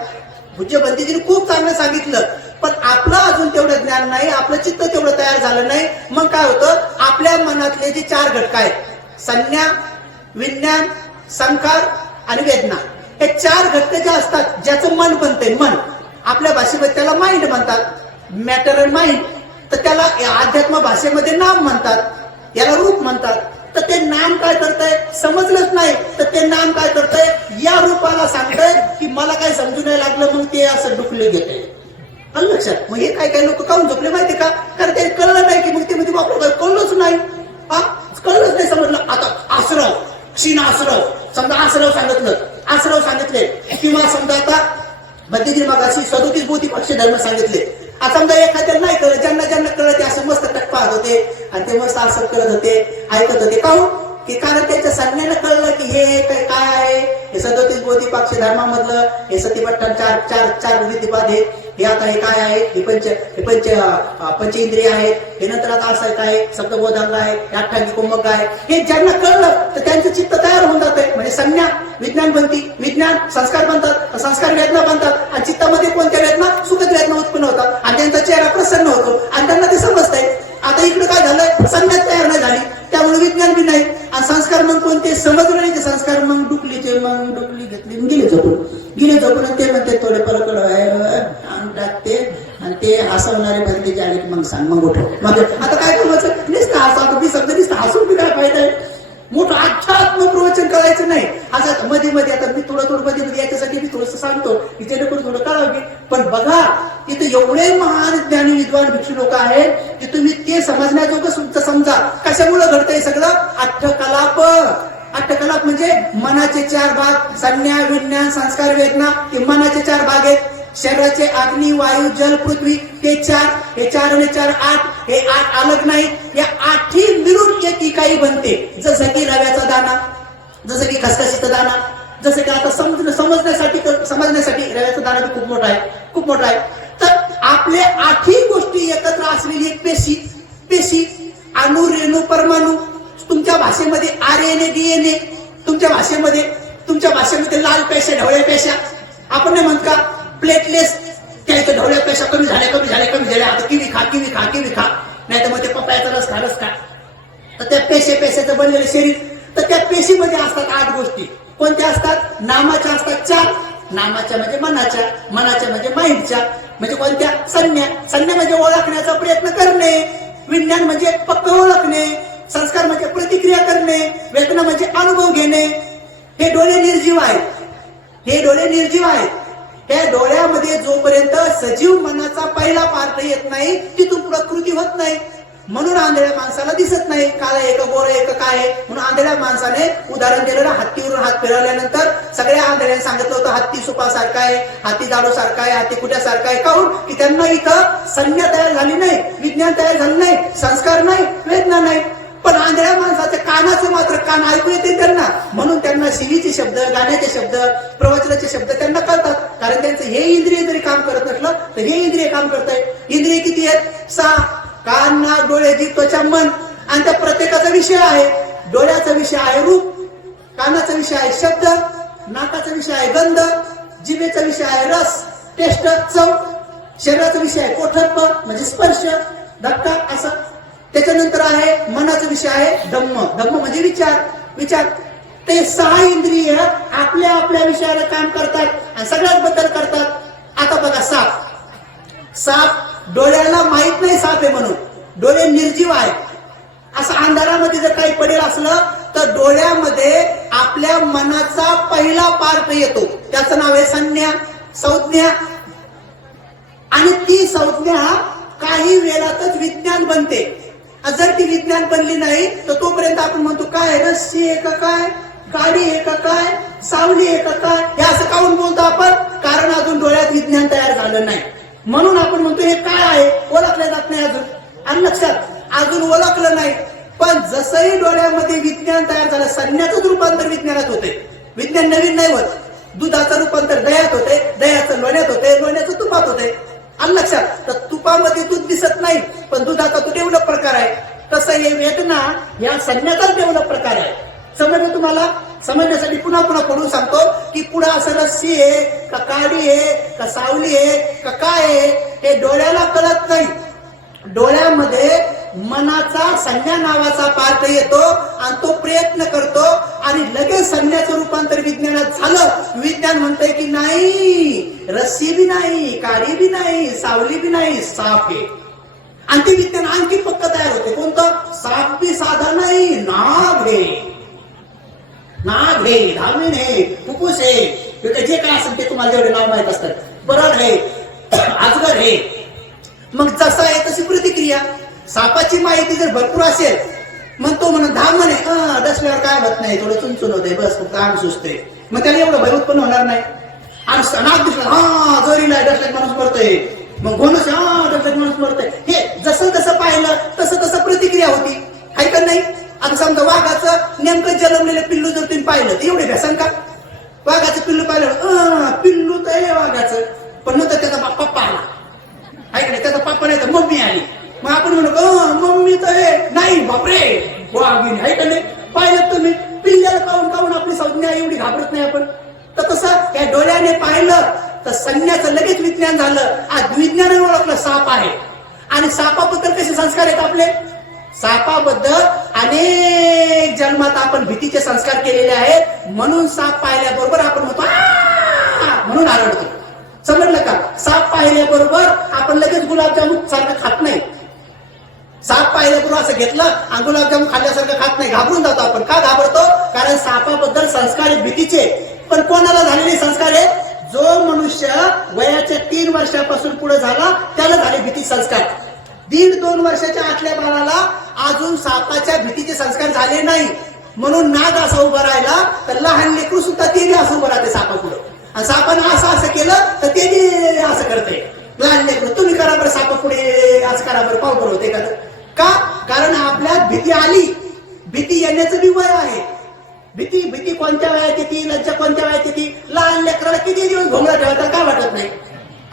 पूज्य भंतेजींनी खूप चांगलं सांगितलं, पण आपलं अजून तेवढं ज्ञान नाही, आपलं चित्त तेवढं तयार झालं नाही. मग काय होतं? आपल्या मनातले जे 4 घटक आहेत, संज्ञा, विज्ञान, संस्कार आणि वेदना, हे 4 घटक जे असतात, ज्याचं मन बनतंय, मन आपल्या भाषेमध्ये त्याला माइंड म्हणतात, मॅटर अँड माइंड. तर त्याला अध्यात्म भाषेमध्ये नाम म्हणतात, याला रूप म्हणतात. तर ते नाम काय करतंय? समजलंच नाही. तर ते नाम काय करतंय? या रूपाला सांगतंय की मला काय समजून नाही लागलं, मग ते असं डुकले घेते. लक्षात. मग हे काय लोक काऊन झोपले माहिती का? कारण ते कळलं नाही की मग ते म्हणजे बापू कळलंच नाही. कळलंच नाही, समजलं. आता आश्रव, क्षीण आश्रव, समजा आश्रव सांगितले, किंवा समजा आता भंतेजी मगाशी 37 भौतिक पक्ष धर्म सांगितले. आता समजा एखाद्याला नाही कळलं, ज्यांना कळलं ते असं मस्त टक पाहत होते आणि ते मस्त असं करत होते, ऐकत होते. काहून? की कारण त्यांच्या संज्ञानं कळलं की हे काय आहे, हे 37 बोधिपाक्ष धर्मामधलं हे सतीपट्टन चार चार चार रीतिपाद आहेत. हे आता हे काय आहे, हे पंचेंद्रिय आहेत. हे नंतर आता असं काय सप्तबोधांग आहे, हे अठ्ठांगी कुंभक आहे. हे ज्यांना कळलं तर त्यांचं चित्त तयार होऊन जातंय. म्हणजे संज्ञा विज्ञान बनती, विज्ञान संस्कार बनतात, संस्कार वेदना बनतात आणि चित्तामध्ये कोणत्या वेदना, सुखद वेदना उत्पन्न होतात आणि त्यांचा चेहरा प्रसन्न होतो आणि त्यांना ते समजतंय. आता इकडे काय झालंय, संज्ञा तयार नाही झाली, त्यामुळे विज्ञान बी नाही आणि संस्कार मग कोणते समजले नाही. ते संस्कार मग डुकली घेतली गेले झोपून आणि ते म्हणते थोडे परकड टाकते आणि ते हसवणारे भरतीचे आले की मग सांग मग उठव. म्हणजे आता काय करायचं, नुसतं हसा मी समजा नुसतं हसून बी काय फायदा आहे. मोठं अध्यात्म प्रवचन करायचं नाही. आता मध्ये मध्ये आता मी थोडं मध्ये याच्यासाठी मी थोडंसं सांगतो की जेणेकरून थोडं कळावं. पण बघा इथे एवढे महान ज्ञानी विद्वान भिक्षू लोक आहेत की तुम्ही ते समजण्याजोगं सुद्धा समजा. कशामुळे घडतंय सगळं, अठ्ठकलाप. अठ्ठकलाप म्हणजे मनाचे चार भाग, संज्ञा विज्ञान संस्कार वेदना, हे मनाचे चार भाग आहेत. शरीराचे अग्नी वायू जल पृथ्वी हे चार, हे 4 आणि 4 8, हे 8 अलग नाहीत. या 8ही मिळून एक इकाई बनते. जसं की रव्याचा दाना, जसं की खसखशीचा दाना, जसं की आता समजण्यासाठी रव्याचा दाना बी खूप मोठा आहे. तर आपले 8ही गोष्टी एकत्र असलेली एक पेशी अणु रेणू परमाणू. तुमच्या भाषेमध्ये RNA DNA, तुमच्या भाषेमध्ये लाल पेशा ढवळ्या पेशा. आपण नाही म्हणत का प्लेटलेस, त्याच्या ढवळ्या पेशा कमी झाल्या आता किवी खा नाही तर मग ते पपयाचा रस खा. तर त्या पेशाचं बनलेलं शरीर. तर त्या पेशीमध्ये असतात 8 गोष्टी. कोणत्या असतात, नामाच्या असतात 4. नामाच्या म्हणजे मनाच्या म्हणजे माइंडच्या. म्हणजे कोणत्या, संज्ञा म्हणजे ओळखण्याचा प्रयत्न करणे, विज्ञान म्हणजे पक्क ओळखणे, संस्कार म्हणजे प्रतिक्रिया करणे, वेदना म्हणजे अनुभव घेणे. हे डोळे निर्जीव आहेत. त्या डोळ्यामध्ये जोपर्यंत सजीव मनाचा पहिला पार्ट येत नाही तिथून प्रकृती होत नाही. म्हणून आंधळ्या माणसाला दिसत नाही. काळा एक गोर एक काय आहे म्हणून आंधळ्या माणसाने उदाहरण दिलेलं, हत्तीवरून हात फिरवल्यानंतर सगळ्या आंधळ्याने सांगितलं होतं हत्ती सुपासारखा आहे, हत्ती जाडू सारखा आहे, हत्ती कुठ्यासारखा आहे. काहून की त्यांना इथं संज्ञा तयार झाली नाही, विज्ञान तयार झालं नाही, संस्कार नाही, वेदना नाही. पण आंधळ्या माणसाच्या कानाचे मात्र कान ऐकू येते त्यांना. म्हणून त्यांना शिवीचे शब्द, गाण्याचे शब्द, प्रवचनाचे शब्द त्यांना कळतात. कारण त्यांचं हे इंद्रिय जरी काम करत नसलं तर हे इंद्रिय काम करतंय. इंद्रिय किती आहेत, 6. कान नाक डोळे जीभ त्वचा मन. आणि त्या प्रत्येकाचा विषय आहे. डोळ्याचा विषय आहे रूप, कानाचा विषय आहे शब्द, नाकाचा विषय आहे गंध, जिभेचा विषय आहे रस टेस्ट चव, शरीराचा विषय आहे पोठप्प म्हणजे स्पर्श धक्का असं. त्याच्यानंतर आहे मनाचा विषय आहे धम्म म्हणजे विचार. ते 6 इंद्रिय आपल्या विषयाला काम करतात आणि सगळ्यात बद्दल करतात. आता बघा साप डोळ्याला माहित नाही साप आहे म्हणून, डोळे निर्जीव आहेत. असं अंधारामध्ये जर काही पडेल असलं तर डोळ्यामध्ये आपल्या मनाचा पहिला पार्ट येतो, त्याचं नाव आहे संज्ञा. आणि ती संज्ञा काही वेळातच विज्ञान बनते. जर ती विज्ञान बनली नाही तर तोपर्यंत आपण म्हणतो काय रस्सी आहे का काय, गाडी आहे का काय, सावली आहे का काय. हे असं काऊन बोलतो आपण, कारण अजून डोळ्यात विज्ञान तयार झालं नाही. म्हणून आपण म्हणतो हे काय आहे, ओळखलं जात नाही अजून. आणि लक्षात अजून ओळखलं नाही. पण जसंही डोळ्यामध्ये विज्ञान तयार झालं, संज्ञाचं रूपांतर विज्ञानात होते. विज्ञान नवीन नाही होत. दुधाचं रूपांतर दह्यात होते, दह्याचं लोण्यात होते, लोण्याचं तुपात होते. आणि लक्षात, तर तुपामध्ये दूध दिसत नाही पण दुधाचा तो डेव्हलप प्रकार आहे. तसं हे वेदना या संज्ञाचाच डेव्हलप प्रकार आहे. समजलं तुम्हाला? समजण्यासाठी पुन्हा पडून सांगतो की पुढे असं रस्सी आहे का, काडी आहे का, सावली आहे का काय आहे, हे डोळ्याला कळत नाही. डोळ्यामध्ये मनाचा संज्ञा नावाचा पार्ट येतो आणि तो प्रयत्न करतो आणि लगेच संज्ञाचं रूपांतर विज्ञानात झालं. विज्ञान म्हणतंय की नाही, रस्सी बी नाही, काडी बी नाही, सावली बी नाही, साप आहे. आणि ते विज्ञान आणखी पक्क तयार होते. कोणतं, साप बी साधा नाही, नाग हे, धामीन हे, फुफ्फुस हे, जे काय असेल ते तुम्हाला जेवढे नाव माहित असतात, बरड हे, अजगर हे. मग जसं आहे तशी प्रतिक्रिया. सापाची माहिती जर भरपूर असेल मग तो म्हणून धाम म्हणे डसल्यावर काय होत नाही, थोडं चुनचुन होते, बस फक्त आम सुचते, मग त्याला एवढं भय उत्पन्न होणार नाही. आणि नाक दिसला जोरीला डसल्यात माणूस मरतोय, मग घोणस डसल्यात माणूस मरतोय. हे जसं पाहिलं तसं प्रतिक्रिया होती, आहे का नाही. आता समजा वाघाचं नेमकं जन्मलेलं पिल्लू जर तुम्ही पाहिलं तर एवढे व्यसन का, वाघाचं पिल्लू पाहिलं पिल्लू तर आहे वाघाचं, पण नंतर त्याचा पप्पा आला, आहे का नाही, त्याचा पप्पा नाही तर मम्मी आली, मग आपण म्हणू मम्मी तर आहे नाही, बापरे वाघीण, आहे का नाही. पाहिलं तुम्ही पिल्ल्याला काऊन आपली संज्ञा एवढी घाबरत नाही आपण. तर तसं या डोळ्याने पाहिलं तर संज्ञाचं लगेच विज्ञान झालं. आज विज्ञानाने ओळखलं साप आहे. आणि सापाबद्दल कसे संस्कार आहेत आपले, सापाबद्दल अनेक जन्मात आपण भीतीचे संस्कार केलेले आहेत. म्हणून साप पाहिल्याबरोबर आपण म्हणतो म्हणून आरडतो. समजलं का. साप पाहिल्याबरोबर आपण लगेच गुलाबजामुन सारखं खात नाही. साप पाहिल्याबरोबर असं घेतलं आणि गुलाबजामुन खाल्ल्यासारखं खात नाही, घाबरून जातो आपण. का घाबरतो, कारण सापाबद्दल संस्कार आहेत भीतीचे. पण कोणाला झालेले संस्कार आहे, जो मनुष्य वयाच्या 3 वर्षापासून पुढे झाला त्याला झाले भीती संस्कार. 1.5-2 वर्षाच्या आतल्या बाळाला अजून सापाच्या भीतीचे संस्कार झाले नाही. म्हणून नाग असा उभा राहिला तर लहान लेकरू सुद्धा ते असं उभं राहते सापापुढे. आणि सापानं असं केलं तर ते असं करते लहान लेकरू. तुम्ही करा बरं सापापुढे असं करा बरं, पाव होते का. कारण आपल्यात भीती आली. भीती येण्याचं बी वय आहे. भीती कोणत्या वयात येते, लज्जा कोणत्या वयात येते. लहान लेकराला किती दिवस भोंगळा ठेवतात काय वाटत नाही.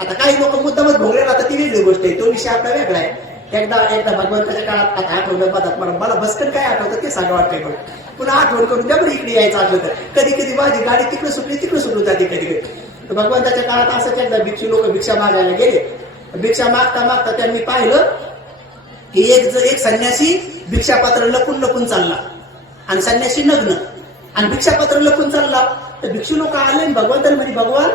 आता काही लोक मुद्दामच भोंगळे राहतात, ती वेगळी गोष्ट आहे, तो विषय आपला वेगळा आहे. एकदा भगवंताच्या काळात आता आठवलं पदात मला बसकन काय आठवतं ते सांगा वाटतंय. पण पुन्हा आठवण करून द्या बरं, इकडे यायचं आठवतं. कधी माझी गाडी तिकडे सुटून जाते कधी. तर भगवंताच्या काळात असंच एकदा भिक्षू लोक भिक्षा मागायला गेले. भिक्षा मागता त्यांनी पाहिलं की एक संन्यासी भिक्षापात्र लपून चालला आणि संन्यासी नग्न आणि भिक्षापात्र लपून चालला. तर भिक्षू लोक आले भगवंतांनी म्हणजे भगवान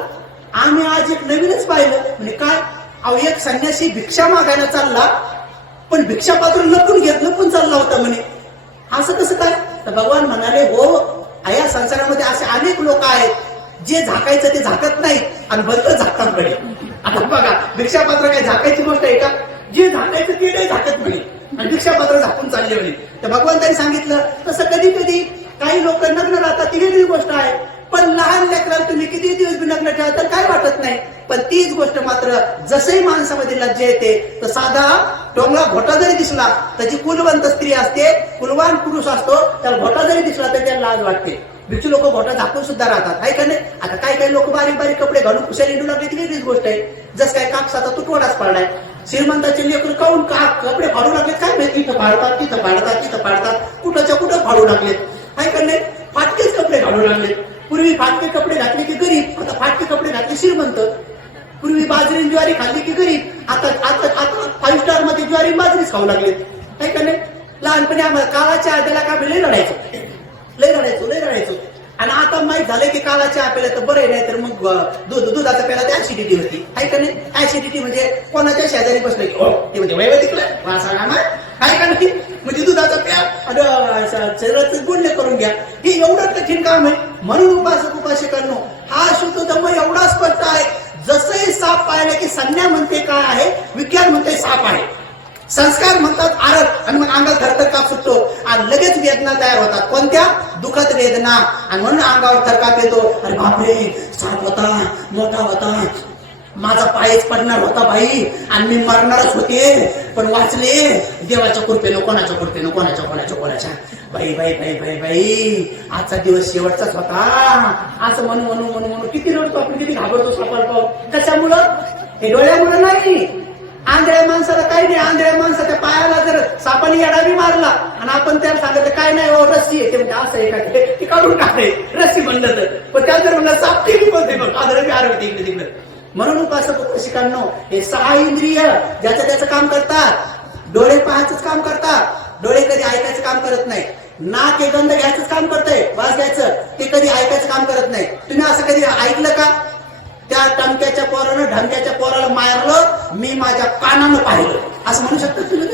आम्ही आज एक नवीनच पाहिलं. म्हणजे काय, अहो एक संन्यासी भिक्षा मागायला चालला पण भिक्षापात्र लपून चालला होता म्हणे, असं कसं काय. तर भगवान म्हणाले हो, या संसारामध्ये असे अनेक लोक आहेत जे झाकायचं ते झाकत नाहीत आणि भलतं झाकतात म्हणे. आता बघा भिक्षापात्र काय झाकायची गोष्ट आहे का, जे झाकायचं ते नाही झाकत म्हणे आणि भिक्षापात्र झाकून चालले म्हणे. तर भगवंतांनी सांगितलं तसं कधी काही लोक नग्न राहतात ती वेगळी गोष्ट आहे. पण लहान लेकराला तुम्ही किती दिवस बी नग्न ठेवा तर काय वाटत नाही. पण तीच गोष्ट मात्र जसंही माणसामध्ये लज्जा येते तर साधा टोंगला घोटा जरी दिसला, त्याची कुलवंत स्त्री असते, कुलवान पुरुष असतो, त्याला घोटा जरी दिसला तर त्याला लाज वाटते. भिक्षू लोक घोटा झाकून सुद्धा राहतात, आहे का नाही. आता काही लोक बारीक कपडे घालून कुशाली हिंडू लागले ती वेगळीच गोष्ट आहे. जस काय कापसाचा तुटवडाच पडलाय. श्रीमंताचे लेकर काऊन कपडे फाडू लागले काय माहिती, इथं फाडतात तिथं फाडतात कुठं फाडू लागलेत, आहे का नाही. फाटकेच कपडे घालू लागले. पूर्वी फाटके कपडे घातले की गरीब, आता फाटके कपडे घातले श्रीमंत. पूर्वी बाजरी ज्वारी खाल्ली की गरीब, आता 5 स्टार मध्ये ज्वारी बाजरीच खाऊ लागले, आहे का नाही. लहानपणी आम्हाला काळाच्या आद्याला का लय रडायचो. आणि आता माहित झालं की काळाच्या आपेला तर बरं नाही तर मग दुधाचा पेला ते ऍसिडिटी होती, आहे का नाही. ऍसिडिटी म्हणजे कोणाच्या शेजारी बसलं की ते म्हणजे वैदिकलं काय का नाही, म्हणजे दुधाचा प्या शरीराचं गुंडे करून घ्या, हे एवढं कठीण काम आहे. म्हणून उपासकांनो हा शुद्ध धम्म एवढा स्पष्ट आहे. जसंही साप पाहिलं की संज्ञा म्हणते काय आहे, विज्ञान म्हणते साप आहे. संस्कार म्हणतात आरत आणि मग अंगात थरथर काप सुटतो आणि लगेच वेदना तयार होतात. कोणत्या, दुखद वेदना. आणि म्हणून अंगावर थरकाप येतो. अरे बापरे साप होता, मोठा होता, माझा पायच पडणार होता बाई आणि मी मरणारच होते पण वाचले देवाच्या कृपेनं, कोणाच्या कृपेनं, कोणाच्या बाई आजचा दिवस शेवटचाच होता असं म्हणून किती रडतो आपण, किती घाबरतो सापाला पाहून. कशामुळं, हे डोळ्यामुळे नाही. आंधळ्या माणसाला काही नाही. आंधळ्या माणसाच्या पायाला जर सापाने येडावी मारला आणि आपण त्याला सांगितलं काय नाही हो रस्सी आहे, ते म्हणजे असं आहे का, ते काढून टाकते रस्सी म्हणलं तर. पण त्याला जर म्हणलं साप ते बोलते बघ आंधळी आरोग्य इकडे तिकडे. म्हणून उपासकांनो हे 6 इंद्रिय ज्याचं काम करतात. डोळे पाहायचंच काम करतात, डोळे कधी ऐकायचं काम करत नाही. नाक हे गंध घ्यायचंच काम करतंय, वास घ्यायचं, ते कधी ऐकायचं काम करत नाही. तुम्ही असं कधी ऐकलं का, त्या टमक्याच्या पोरानं ढमक्याच्या पोराला मारलं, मी माझ्या कानानं पाहिलं, असं म्हणू शकता तुम्ही?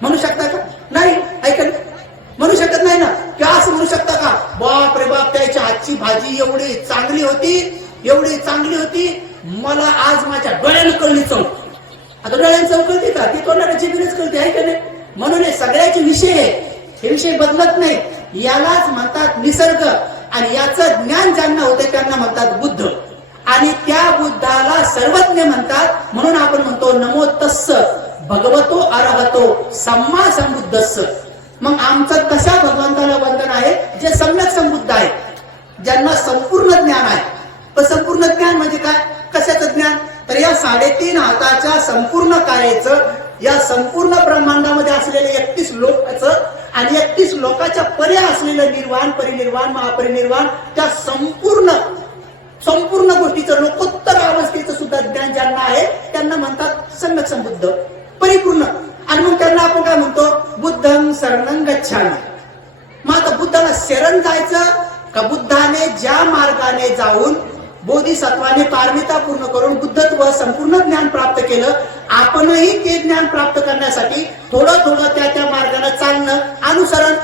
म्हणू शकता का, नाही. ऐकलं म्हणू शकत नाही ना. किंवा असं म्हणू शकता का, बाप रे बाप त्याच्या हातची भाजी एवढी चांगली होती, मला आज माझ्या डोळ्यानं कळली चव. आता डोळ्यानं चव कळते का, ती तोंडाला जिभेनेच कळते, आहे का नाही. म्हणून हे सगळ्याचे विषय आहे, हे विषय बदलत नाही. यालाच म्हणतात निसर्ग. आणि याचं ज्ञान ज्यांना होते त्यांना म्हणतात बुद्ध. आणि त्या बुद्धाला सर्वज्ञ म्हणतात. म्हणून आपण म्हणतो नमो तस्स भगवतो अरहतो सम्मा संबुद्धस्स. मग आमचं कशा भगवंताला वंदन आहे, जे सम्यक संबुद्ध आहे. ज्यांना संपूर्ण ज्ञान आहे. पण संपूर्ण ज्ञान म्हणजे काय, कशाचं ज्ञान, तर या 3.5 हाताच्या संपूर्ण कायेचं, या संपूर्ण ब्रह्मांडामध्ये असलेले 31 लोकांचं आणि 31 लोकाच्या परे असलेलं निर्वाण, परिनिर्वाण, महापरिनिर्वाण, त्या संपूर्ण गोष्टीचं लोकोत्तर अवस्थेचं सुद्धा ज्ञान ज्यांना आहे त्यांना म्हणतात सम्यक संबुद्ध, परिपूर्ण. आणि मग त्यांना आपण काय म्हणतो, बुद्धं शरणं गच्छामि. मग आता बुद्धाला शरण जायचं का, बुद्धाने ज्या मार्गाने जाऊन बोधिसत्वाने पारमिता पूर्ण करून बुद्धत्व संपूर्ण ज्ञान प्राप्त केलं, आपणही ते ज्ञान प्राप्त करण्यासाठी थोडं थोडं त्या मार्गाने चालणं, अनुसरण.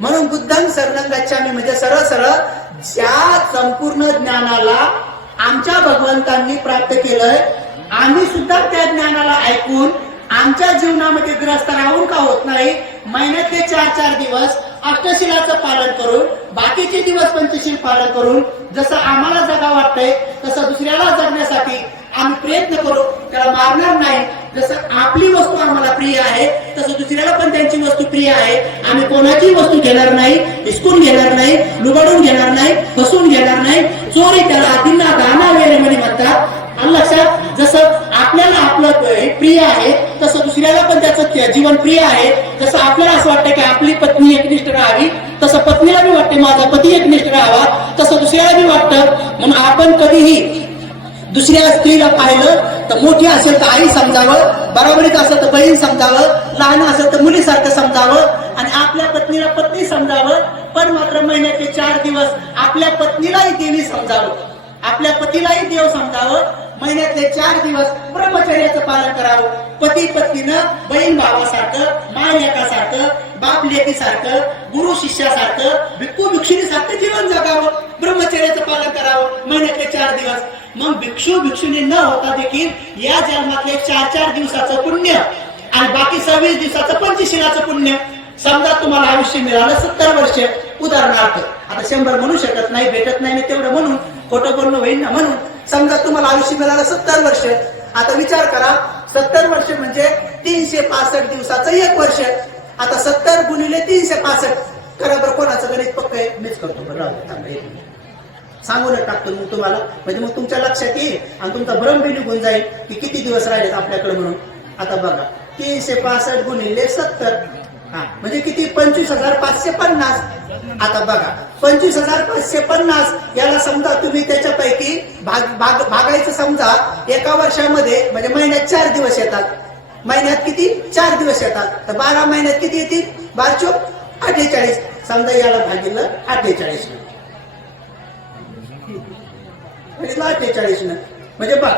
म्हणून बुद्धं शरणं गच्छामि म्हणजे सरळ सरळ ज्या संपूर्ण ज्ञानाला आमच्या भगवंतांनी प्राप्त केलंय, आम्ही सुद्धा त्या ज्ञानाला ऐकून आमच्या जीवनामध्ये ग्रस्त राहून का होत नाही, महिन्यातले 4 दिवस अष्टशिलाचं पालन करून, बाकीचे दिवस पंचशील पालन करून, जसं आम्हाला जगा वाटतंय तसं दुसऱ्याला जगण्यासाठी आम्ही प्रयत्न करू, त्याला मारणार नाही. जसं आपली वस्तू आम्हाला प्रिय आहे तसं दुसऱ्याला पण त्यांची वस्तू प्रिय आहे. आम्ही कोणाची वस्तू घेणार नाही, हिसकून घेणार नाही, लुबाडून घेणार नाही, फसवून घेणार नाही. चोरी त्याला हातींना दाना वेळे म्हणे म्हणतात. लक्षात, जसं आपल्याला आपलं प्रिय आहे तसं दुसऱ्याला पण त्याचं जीवन प्रिय आहे. जसं आपल्याला असं वाटतं की आपली पत्नी एकनिष्ठ राहावी, तसं पत्नीला बी वाटते माझा पती एकनिष्ठ राहावा, तसं दुसऱ्याला बी वाटतं. म्हणून आपण कधीही दुसऱ्या स्त्रीला पाहिलं तर मोठी असेल तर आई समजावं, बरोबरीत असेल तर बहीण समजावं, लहान असेल तर मुलीसारखं समजावं, आणि आपल्या पत्नीला पत्नी समजावं. पण मात्र महिन्याचे 4 दिवस आपल्या पत्नीलाही देवी समजावं, आपल्या पतीलाही देव समजावं. महिन्यातले 4 दिवस ब्रह्मचर्याचं पालन करावं. पती पत्नीनं बहीण भावासारखं, माय लेकासारखं, बाप लेकीसारखं, गुरु शिष्यासारखं, भिक्खू भिक्षुणीसारखं जीवन जगावं, ब्रह्मचर्याचं पालन करावं महिन्यातले 4 दिवस. मग भिक्षू भिक्षुणी न होता देखील या जन्मातले 4 दिवसाचं पुण्य आणि बाकी 26 दिवसाचं पंचशिलाचं पुण्य. समजा तुम्हाला आयुष्य मिळालं 70 वर्ष, उदाहरणार्थ, आता 100 म्हणू शकत नाही, भेटत नाही तेवढं म्हणून, खोटं बोलणं होईल ना म्हणून. समजा तुम्हाला आयुष्य मिळालं 70 वर्ष. आता विचार करा, 70 वर्ष म्हणजे 365 दिवसाचं 1 वर्ष. आता 70 गुणिले 365 करा बरं. कोणाचं गणित पक्क आहे, मीच करतो बरं, सांगून टाकतो मग तुम्हाला, म्हणजे मग तुमच्या लक्षात येईल आणि तुमचा भ्रम बी निघून जाईल की किती दिवस राहिलेत आपल्याकडे म्हणून. आता बघा, 365 गुणिले 70 म्हणजे किती, 25,550. आता बघा, 25,550 याला समजा तुम्ही त्याच्यापैकी भागायचं, समजा एका वर्षामध्ये म्हणजे महिन्यात 4 दिवस येतात. महिन्यात किती, 4 दिवस येतात. तर 12 महिन्यात किती येतील, 12 48. समजा याला भागिलं 48 म्हणजे बघ,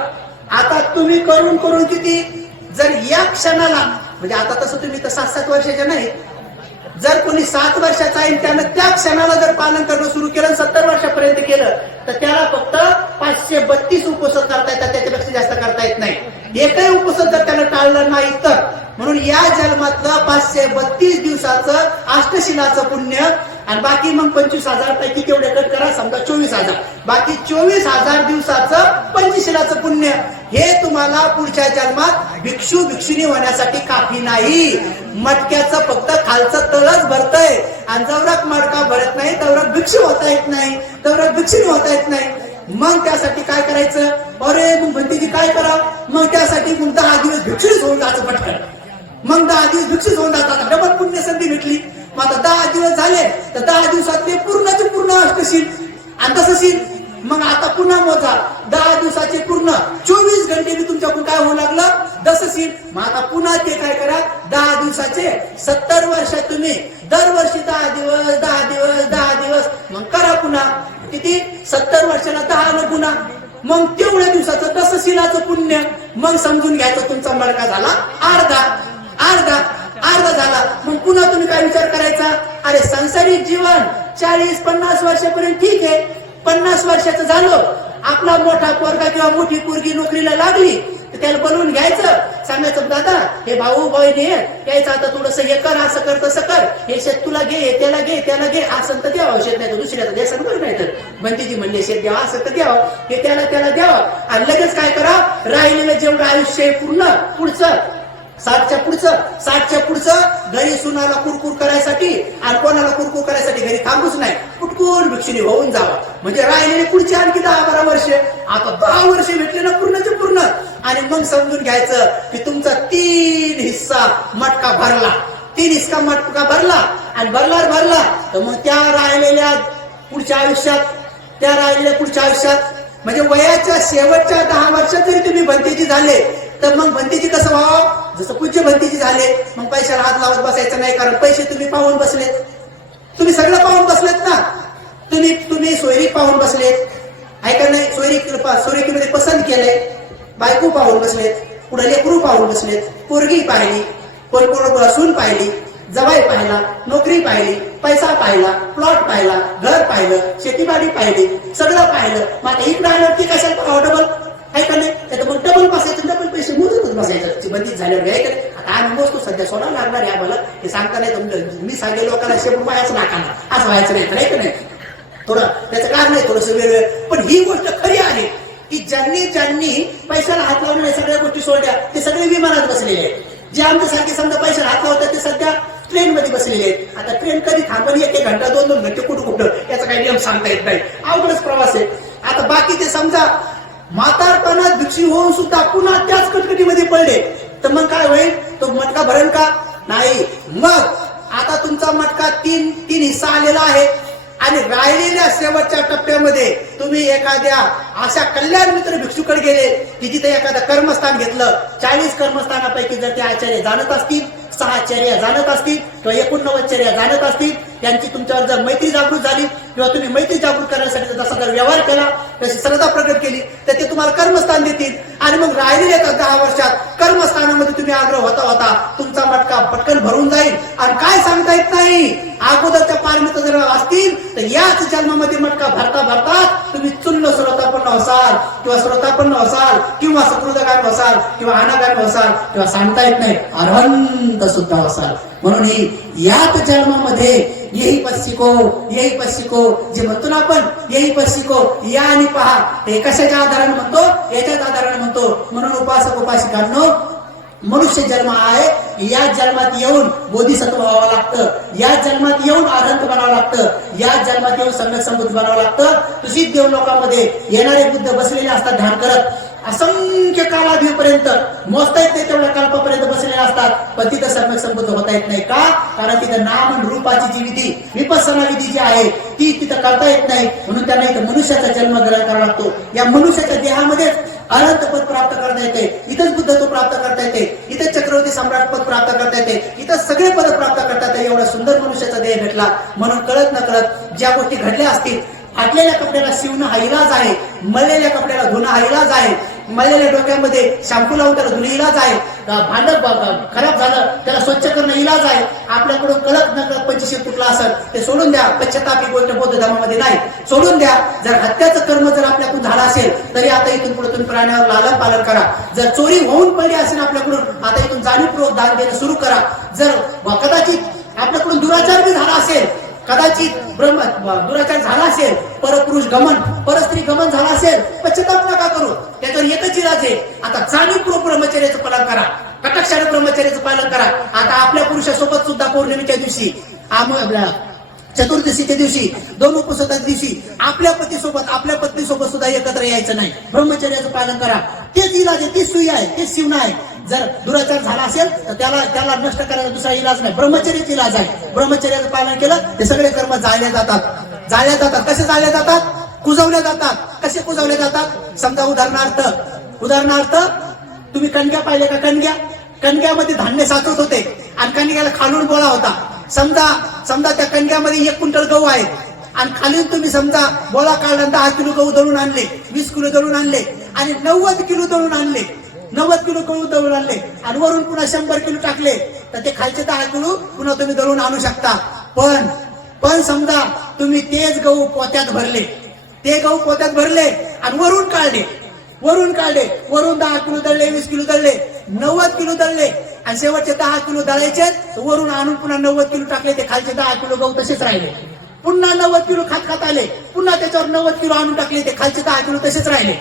आता तुम्ही करून करून किती, जर या क्षणाला, म्हणजे आता तसं तुम्ही तर 7-7 वर्षाचे नाही, जर कोणी 7 वर्षाचा आहे त्यानं त्या क्षणाला जर पालन करणं सुरू केलं, 70 वर्षापर्यंत केलं, तर त्याला फक्त 532 उपसत करता येतात, त्याच्यापेक्षा जास्त करता येत नाही. एकही उपसत जर त्यानं टाळलं नाही तर. म्हणून या जन्मातलं 532 दिवसाचं अष्टशिलाचं पुण्य आणि बाकी मग 25,000 पैकी तेवढे कट करा, समजा 24,000, बाकी 24,000 दिवसाचं पंचशिलाचं पुण्य. हे तुम्हाला पुढच्या जन्मात भिक्षू भिक्षुणी होण्यासाठी काफी नाही. मटक्याचं फक्त खालचं तळच भरतंय आणि जवळक मडका भरत नाही, तवरक भिक्षू होता येत नाही, तवरक भिक्षुणी होता येत नाही. मग त्यासाठी काय करायचं, अरे मग म्हणते की काय करा, मग त्यासाठी मग 10 दिवस भिक्षुणीच होऊन जायचं पटकन. मग 10 दिवस भिक्षुच होऊन जातात, डबल पुण्य संधी भेटली. मग आता 10 दिवस झाले तर 10 दिवसात ते पूर्णचे पूर्ण अष्टशील आणि तसं शील. मग आता पुन्हा मोजा, 10 दिवसाचे पूर्ण 24 घंटे मी तुमच्याकडून काय होऊ लागलं, दसशील. मग आता पुन्हा ते काय करा, 10 दिवसाचे 70 वर्षात तुम्ही दरवर्षी 10 दिवस 10 दिवस 10 दिवस मग करा पुन्हा किती, 70 वर्षाला 10 पुन्हा, मग तेवढ्या दिवसाचं दसशिलाचं पुण्य. मग समजून घ्यायचं तुमचा मडका झाला अर्धा झाला. मग पुन्हा तुम्ही काय विचार करायचा, अरे सांसारिक जीवन 40-50 वर्षापर्यंत ठीक आहे, 50 वर्षाचं झालं, आपला मोठा पोरगा किंवा मोठी पोरगी नोकरीला लागली तर त्याला बोलवून घ्यायचं, सांगायचं दादा हे भाऊ बहिणी यायचं, आता थोडंसं हे कर, असं कर तसं कर, हे शेत तुला घे, त्याला घे असं तर द्यावं, शेत नाही तर दुसऱ्याला द्यायचं बरं नाही तर म्हणते म्हणले शेत द्यावं, असं तर द्यावं, हे त्याला द्यावं. आणि लगेच काय करा, राहिलेलं जेवढं आयुष्य पूर्ण पुढचं 60च्या पुढचं घरी सुनाला कुरकुर करायसाठी आणि कोणाला कुरकुर करायसाठी घरी थांबूच नाही, कुटकून भिक्षुणी होऊन जावा. म्हणजे राहिलेली पुढची आणखी 10-12 वर्ष, आता 10 वर्ष भेटले ना पूर्णचे पूर्ण, आणि मग समजून घ्यायचं की तुमचा 3 हिस्सा मटका भरला. 3 हिस्सा मटका भरला आणि भरला तर मग त्या राहिलेल्या पुढच्या आयुष्यात म्हणजे वयाच्या शेवटच्या 10 वर्षात जरी तुम्ही भंतेजी झाले तर मग भंतेजी कसं व्हावं? जसं पूज्य भंतेजी झाले, मग पैशाला हात लावत बसायचं नाही, कारण पैसे तुम्ही पाहून बसलेत, तुम्ही सगळं पाहून बसलेत ना. तुम्ही सोयरी पाहून बसलेत, ऐका नाही, सोयरीकीमध्ये पसंत केलंय, बायको पाहून बसलेत, पुढे लेकरू पाहून बसलेत, पोरगी पाहिली, कोण सून पाहिली, जवाई पाहिला, नोकरी पाहिली, पैसा पाहिला, प्लॉट पाहिला, घर पाहिलं, शेतीबाडी पाहिली, सगळं पाहिलं. मग आता इकडे आल्यावरती कशाला पाहावं? डबल ऐका नाही, तर मग डबल बसायचं, डबल पैसे मोजतच बसायचं बंदीत झाल्यावर. ऐका आता आम्ही मोजतो, सध्या सोडावं लागणार आहे आम्हाला, हे सांगता नाही तुमचं. मी सांगेल लोकांना 100 रुपयाच नाकाना असं व्हायचं नाही, तर ऐका नाही, थोडं त्याचं कारण नाही, थोडंसं वेगळं. पण ही गोष्ट खरी आहे की ज्यांनी पैशाला हात लावून सगळ्या गोष्टी सोडल्या ते सगळे विमानात बसलेले आहेत. जे आमच्यासारखे समजा पैशाला हात लावतात ते सध्या ट्रेन मध्ये बसलेले आहेत. आता ट्रेन कधी थांबली, 1 घंटा 2 घंटे कुठं याचा काही नियम सांगता येत नाही, अवघडच प्रवास आहे. आता बाकी ते समजा म्हातारपणात भिक्षी होऊन सुद्धा पुन्हा त्याच कटकटीमध्ये पडले तर मग काय होईल? तो मटका भरण का? नाही. मग आता तुमचा मटका 3 हिस्सा आलेला आहे आणि राहिलेल्या शेवटच्या टप्प्यामध्ये तुम्ही एखाद्या अशा कल्याण मित्र भिक्षूकडे गेले की जिथे एखादं कर्मस्थान घेतलं. 40 कर्मस्थानापैकी जर ते आचार्य जाणत असतील, 6 आचार्य जाणत असतील किंवा 89 चर्या जाणत असतील, त्यांची तुमच्यावर जर मैत्री जागृत झाली किंवा तुम्ही मैत्री जागृत करण्यासाठी जसा जर व्यवहार केला, तशी श्रद्धा प्रकट केली तर ते तुम्हाला कर्मस्थान देतील. आणि मग राहिलेल्या 10 वर्षात कर्मस्थानामध्ये तुम्ही आग्रह होता तुमचा मटका पटकन भरून जाईल. आणि काय सांगता येत नाही, अगोदरच्या पारमित्र जर असतील तर याच जन्मामध्ये मटका भरता तुम्ही चुल्ल श्रोतापन्न होसाल किंवा सकृतगामी होसाल किंवा अनागामी होसाल किंवा सांगता येत नाही अरहंत सुद्धा होसाल. म्हणून ही याच जन्मामध्ये यही पश्चिको जे म्हणतो ना आपण, यही पश्चिको, या आणि पहा, हे कशाच्या आधाराने म्हणतो? याच्याच आधाराने म्हणतो. म्हणून उपासक उपासिकांनो, मनुष्य जन्म आहे, या जन्मात येऊन बोधिसत्व व्हावं लागतं, या जन्मात येऊन आनंद बनावं लागतं, या जन्मात येऊन सम्यक संबुद्ध बनावं लागतं. तुझीच देव लोकांमध्ये येणारे बुद्ध बसलेले असतात ध्यान करत, असंख्य कालावधीपर्यंत, मोजता येत नाही तेवढ्या कल्पापर्यंत बसलेले असतात, पण तिथं सम्यक संबुद्ध होता येत नाही. का? कारण तिथं नाम आणि रूपाची जी विधी, विपස්සना विधी जी आहे ती तिथं करता येत नाही. म्हणून त्यांना इथं मनुष्याचा जन्म ग्रहण करावा लागतो. या मनुष्याच्या देहामध्येच अनंत पद प्राप्त करता येते, इथंच बुद्धत्व प्राप्त करता येते, इथंच चक्रवर्ती सम्राट पद प्राप्त करता येते, इथं सगळे पद प्राप्त करता येते. एवढा सुंदर मनुष्याचा देह भेटला. म्हणून कळत न कळत ज्या गोष्टी घडल्या असतील, फाटलेल्या कपड्याला शिवणं हा इलाज आहे, मळलेल्या कपड्याला धुणं हा इलाज आहे, मळलेल्या डोक्यामध्ये शॅम्पू लावून त्याला धुणं इलाज आहे, भांड खराब झालं त्याला स्वच्छ करणं इलाज आहे. आपल्याकडून कळत न कळत 25 तुटला असेल ते सोडून द्या. पश्चाताप ही गोष्ट बौद्ध धर्मामध्ये नाही, सोडून द्या. जर हत्याचं कर्म जर आपल्याकडून झालं असेल तरी आता इथून पुढे तुम्ही प्राण्यावर लालन पालन करा. जर चोरी होऊन पडली असेल आपल्याकडून, आता इथून जाणीवपूर्वक दान देणं सुरू करा. जर कदाचित आपल्याकडून दुराचार बी झाला असेल, कदाचित दुराचार झाला असेल, परपुरुष गमन, परस्त्री गमन झाला असेल, पश्चाताप नका करू. त्याच्यावर एकच इलाज आहे, आता जाणीवपूर्वक ब्रह्मचर्याचं पालन करा, कटाक्षाने ब्रह्मचर्याचं पालन करा. आता आपल्या पुरुषासोबत सुद्धा पौर्णिमेच्या दिवशी, चतुर्दशीच्या दिवशी, 2 उपवासाच्या दिवशी आपल्या पत्नीसोबत सुद्धा एकत्र यायचं नाही. ब्रह्मचर्याचं पालन करा. तेच इलाज आहे, तीच सुई आहे, तेच शिवण आहे. जर दुराचार झाला असेल तर त्याला नष्ट करायला दुसरा इलाज नाही, ब्रह्मचर्याच इलाज आहे. ब्रह्मचर्याचं पालन केलं ते सगळे कर्म जाळले जातात. कसे जाळले जातात? कुजवले जातात. कसे कुजवले जातात? समजा उदाहरणार्थ तुम्ही कणग्या पाहिले का? कणग्यामध्ये धान्य साचवत होते आणि कणग्याला खालून बोळा होता. समजा त्या कणग्यामध्ये 1 क्विंटल गहू आहे आणि खाली तुम्ही समजा बोळा काढला, 10 किलो गहू दळून आणले, 20 किलो दळून आणले आणि 90 किलो दळून आणले, 90 किलो गहू दळून आणले आणि वरून पुन्हा 100 किलो टाकले तर ते खालचे 10 किलो पुन्हा तुम्ही दळून आणू शकता. पण समजा तुम्ही तेच गहू पोत्यात भरले आणि वरून काढले, वरून 10 किलो दळले, 20 किलो दळले, 90 किलो दळले आणि शेवटचे 10 किलो दळायचे, वरून आणून पुन्हा 90 किलो टाकले, ते खालचे 10 किलो गहू तसेच राहिले. पुन्हा 90 किलो खात आले, पुन्हा त्याच्यावर 90 किलो आणून टाकले, ते खालचे 10 किलो तसेच राहिले.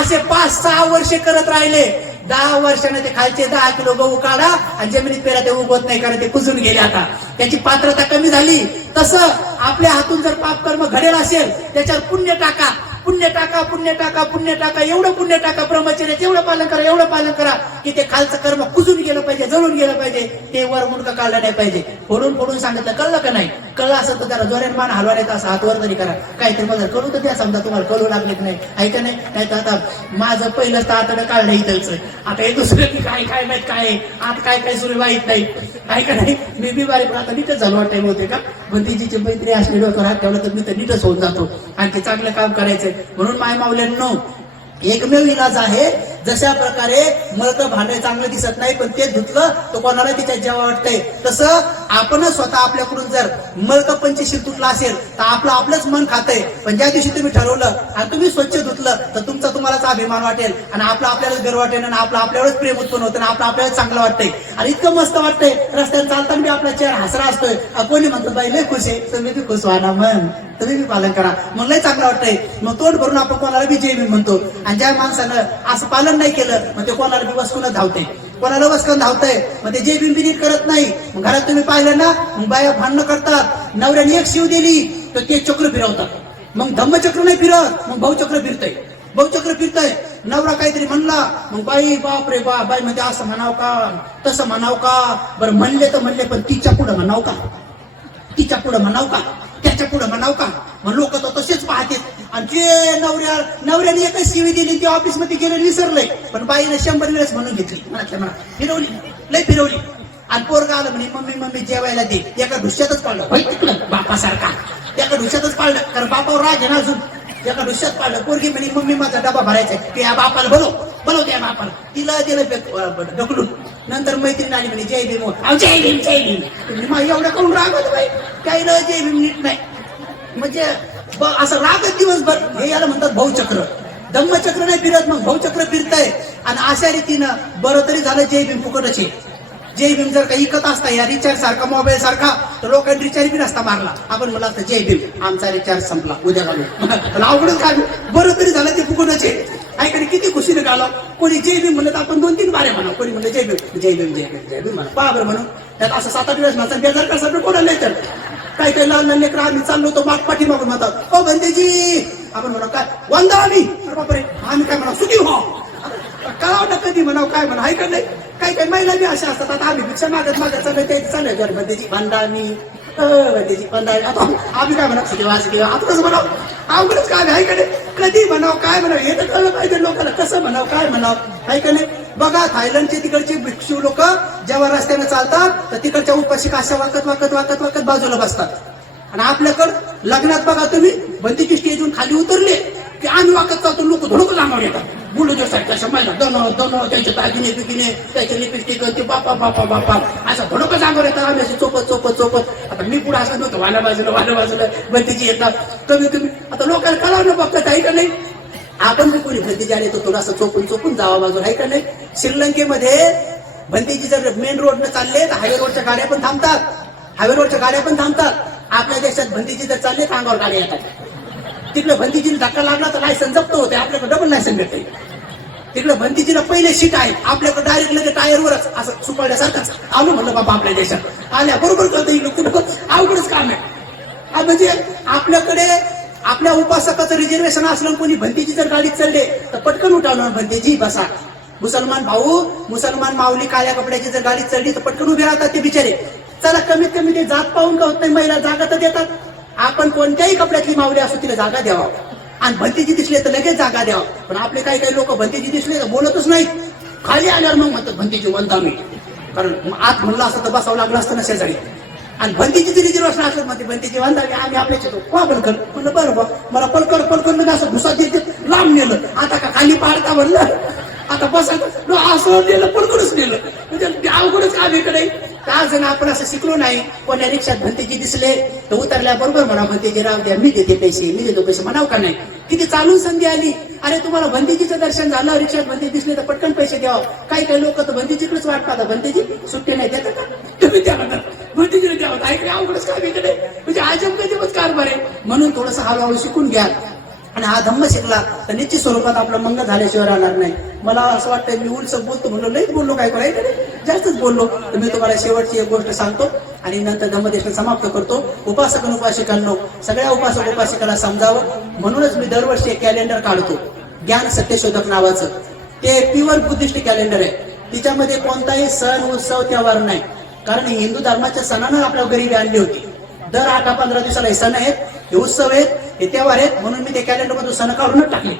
असे 5-6 वर्षे करत राहिले 10 वर्षाने ते खालचे 10 किलो गहू काढा आणि जमिनीत पेरा ते उगवत नाही, कारण ते कुजून गेले. आता त्याची पात्रता कमी झाली. तसं आपल्या हातून जर पाप कर्म घडेल असेल, त्याच्यावर पुण्य टाका, पुण्य टाका, पुण्य टाका, पुण्य टाका, एवढं पुण्य टाका, ब्रह्मचर्याचं एवढं पालन करा, एवढं पालन करा की ते खालचं कर्म कुजून गेलं पाहिजे, जळून गेलं पाहिजे, ते वर मुंडकं काढलं नाही पाहिजे. फोडून फोडून सांगितलं, कळलं का नाही? कळलं असं तर त्याला जोऱ्यान मान हलवा, नाही तर असं हात वर तरी करा. काहीतरी मला कळू तर द्या, समजा तुम्हाला कळू लागलेत नाही, ऐका नाही. नाही तर आता माझं पहिलं तातडं काढलं इथलचं, आता हे दुसरं काय काय माहित काय आहे, आता काय काय सुरू माहित नाही, ऐका नाही. मी बी बारीक आता नीटच झालो वाटायला होते का, भंतीजीची मैत्री असली डोक्यावर हात ठेवला तर मी तर नीटच होऊन जातो. आणखी चांगलं काम करायचं म्हणून माय मावल्यांनो, एकमेव इलाज आहे. जशा प्रकारे मळकं भांडे चांगलं दिसत नाही, पण ते धुतलं तर कोणाला तिच्या जेव्हा वाटतंय, तसं आपणच स्वतः आपल्याकडून जर मळकं पंचशील तुटला असेल तर आपलंच मन खातंय. पण ज्या दिवशी तुम्ही ठरवलं आणि तुम्ही स्वच्छ धुतलं तर तुमचा तुम्हालाच अभिमान वाटेल आणि आपल्यालाच गर्व वाटेल आणि आपल्यावरच प्रेम उत्पन्न होतं आणि आपल्यालाच चांगलं वाटतंय. आणि इतकं मस्त वाटतंय, रस्त्यात चालताना बी आपला चेहरा हसरा असतोय. कोणी म्हणतो बाई लय खुश आहे, तुम्ही बी खुश व्हा ना, मन तुम्ही बी पालन करा, मग लय चांगलं वाटतंय. मग तोंड भरून आपण कोणाला बी जय भीम म्हणतो. आणि ज्या माणसानं असं पालन नाही केलं मग ते कोणाला बी वसकून धावते, कोणाला वसकून धावतंय, मग ते जय भीम बी नीट करत नाही. मग घरात तुम्ही पाहिलं ना, मग बाया भांडणं करतात, नवऱ्याने एक शिव दिली तर ते चक्र फिरवतात. मग धम्मचक्र नाही फिरत, मग भाऊचक्र फिरतंय, भाऊचक्र फिरतंय. नवरा काहीतरी म्हणला, मग बाई बाप रे बाप, बाई म्हणजे असं म्हणाव का, तसं म्हणाव का, बरं म्हणले तर म्हणले, पण तिच्या पुढं म्हणाव का, तिच्या पुढं म्हणाव का, त्याच्या पुढं म्हणाव का. मग लोक तर तसेच पाहतात. आणि जे नवऱ्याने एकच शिवी दिली, ते ऑफिस मध्ये गेले विसरलंय, पण बाईने 100 वेळेस म्हणून घेतली, मनातल्या मनात फिरवली, लय फिरवली. आणि पोरगा आलं म्हणे मम्मी मम्मी जेवायला दे, एका ढुश्यातच पाडलं, तिकडं बापासारखा एका ढुश्यातच पाडलं, कारण बापावर राग आहे ना अजून. एका ढुश्यात पाडलं. पोरगी म्हणे मम्मी माझा डबा भरायचा आहे, ते या बापाला बोलव त्या बापाला, तिला दिलं ढकलून. नंतर मैत्रीण आली म्हणे जय भीम, जय भीम जय भीम. एवढं करून राग होतो बाई, काही ना जय भीम नीट नाही, म्हणजे असं रागच दिवसभर. हे याला म्हणतात भाऊचक्र. धम्मचक्र नाही फिरत, मग भाऊचक्र फिरतंय. आणि अशा रीतीनं बरं तरी झालं जय भीम फुकटच. जय भीम जर काही इकत असता या रिचार्ज सारखा, मोबाईल सारखा, तर लोकांनी रिचार्ज बी नसता मारला. आपण म्हणलं असतं जय भीम, आमचा रिचार्ज संपला, उद्या घालू. अवघडच काय, बरं तरी झालं ते फुकटच आहे. ऐकणे किती खुशीने घालाव. कोणी जय भीम म्हणलं तर आपण 2-3 बारे म्हणा, कोणी म्हणलं जय भीम जय भीम जय भीम जय भीम म्हणा, बरोबर म्हणून. त्यात असं 7-8 वेळेस माझा बेजार कसं कोणाला तर काही काही लहान लहान लेकरं आम्ही चाललो होतो पाठी मागून म्हणतात, ओ बंदेजी, आपण म्हणा काय वंदा आम्ही, बापरे आम्ही काय म्हणा सुखी हो, कळाव ना कधी म्हणाव काय म्हणा, ऐका नाही. काही काही महिला बी अशा असतात, आता आम्ही भिक्षा मागत चाललं ते चालू बंदेजी वंदा आम्ही, बंदेजी वंदा आता आम्ही काय म्हणा सुखी वास किंवा आता कसं म्हणाव, अवघडच काय आहे का नाही. कधी म्हणाव काय म्हणाव हे तर कळलं पाहिजे लोकांना, कसं म्हणाव काय म्हणाव, ऐका नाही. बघा थायलंडचे तिकडचे भिक्षू लोक जेव्हा रस्त्याने चालतात तर तिकडच्या उपाशी अशा वाकत वाकत वाकत वाकत बाजूला बसतात. आणि आपल्याकडं लग्नात बघा तुम्ही, बंदीची स्टेजवरून खाली उतरले की आम्ही वाकत चालतो, लोक धडक लांबवर येतात, बुलडोजर सारख्या समायला दोन त्यांचे दागिने बिगिने त्याचे लिपस्टिक ते बापा बापा बापा असं धडक जागवर येतात. आम्ही असे चोपत चोपत चोपत, आता मी पुढे असं नव्हतं, वाल्या बाजूला बंदीची येतात. कमी आता लोकांना कळावं बघतात, आहे का नाही. आपण बी कोणी भंतीजी आले तर थोडंसं चोपून जावा बाजूला, आहे का नाही. श्रीलंकेमध्ये भंतीजी जर मेन रोडनं चालले तर हायवे रोडच्या गाड्या पण थांबतात, आपल्या देशात भंतीजी जर चालले तर अंगावर गाड्या येतात. तिकडे भंतीजीला धक्का लागला तर लायसन जप्त होते, आपल्याकडे डबल लायसन भेटते. तिकडे भंतीजीला पहिले सीट आहे, आपल्याकडे डायरेक्ट लगे टायरवरच असं सुकवल्यासारखंच. आलो म्हणलं बाबा आपल्या देशात आल्या बरोबर कळतं, इकडे कुठं अवघडच काम आहे. म्हणजे आपल्याकडे आपल्या उपासकाचं रिझर्वेशन असलं, कोणी भंतीजी जर गाडीत चालले तर पटकन उठावणार, भंतीजी बसा. मुसलमान भाऊ मुसलमान माऊली काळ्या कपड्याची जर गाडीत चढली तर पटकन उभे राहतात ते बिचारे. चला कमीत कमी ते जात पाहून का होत नाही, महिला जागा तर देतात. आपण कोणत्याही कपड्यातली माऊली असो तिला जागा द्यावा, आणि भंतीजी दिसले तर लगेच जागा द्यावा. पण आपले काही लोक भंतीजी दिसले तर बोलतच नाहीत, खाली आल्यावर मग म्हणतात भंतीजी वंदा मी, कारण आत म्हणलं असतं तर बसावं लागलं असतं ना शेजारी. आणि भंतीची रिझर्वेशन असलं म्हणते भंतीची वंदा आम्ही आपल्याच येतो का पलकर म्हणलं, बरोबर मला पलकर म्हणजे असं घुसा देते लांब नेलं, आता का खाली पाडता म्हणलं, आता बसायचं असं नेलं पडकूनच नेलं, म्हणजे अवघडच काम इकडे. का जण आपण असं शिकलो नाही. कोण्या रिक्षात भंतीजी दिसले तर उतरल्याबरोबर म्हणा भंतीजी राव द्या, मी देते पैसे, मी देतो पैसे म्हणाव का नाही. किती चालून संधी आली. अरे तुम्हाला भंतीजीचं दर्शन झालं, रिक्षात भंतीजी दिसले तर पटकन पैसे द्यावं. काही लोक तर भंतीजीकडेच वाट पाहतात, भंतीजी सुट्टी नाही देतात का तुम्ही द्या भंतीजीला द्यावं. ऐकले अवघडच काम इकडे, म्हणजे अजब गजबच कारभार आहे. म्हणून थोडंसं हळूहळू शिकून घ्या. आणि हा धम्म शिकला तर निश्चित स्वरूपात आपलं मंगळ झाल्याशिवाय राहणार नाही. मला असं वाटतं मी उलच बोलतो म्हणलो, लईच बोललो, काय करायचं जास्तच बोललो. तर मी तुम्हाला शेवटची एक गोष्ट सांगतो आणि नंतर धम्मदेशन समाप्त करतो. उपासक आणि उपासिकांनो, सगळ्या उपासक उपासिकांना समजावं म्हणूनच मी दरवर्षी एक कॅलेंडर काढतो, ज्ञान सत्यशोधक नावाचं. ते प्युअर बुद्धिस्ट कॅलेंडर आहे. तिच्यामध्ये कोणताही सण उत्सव त्योहार नाही, कारण हिंदू धर्माच्या सणानं आपल्या गरिबी आणली होती. दर 8-15 दिवसाला हे सण आहेत, हे उत्सव आहेत, हे त्योहार आहेत, म्हणून मी ते कॅलेंडर मधून सण काढूनच टाकले.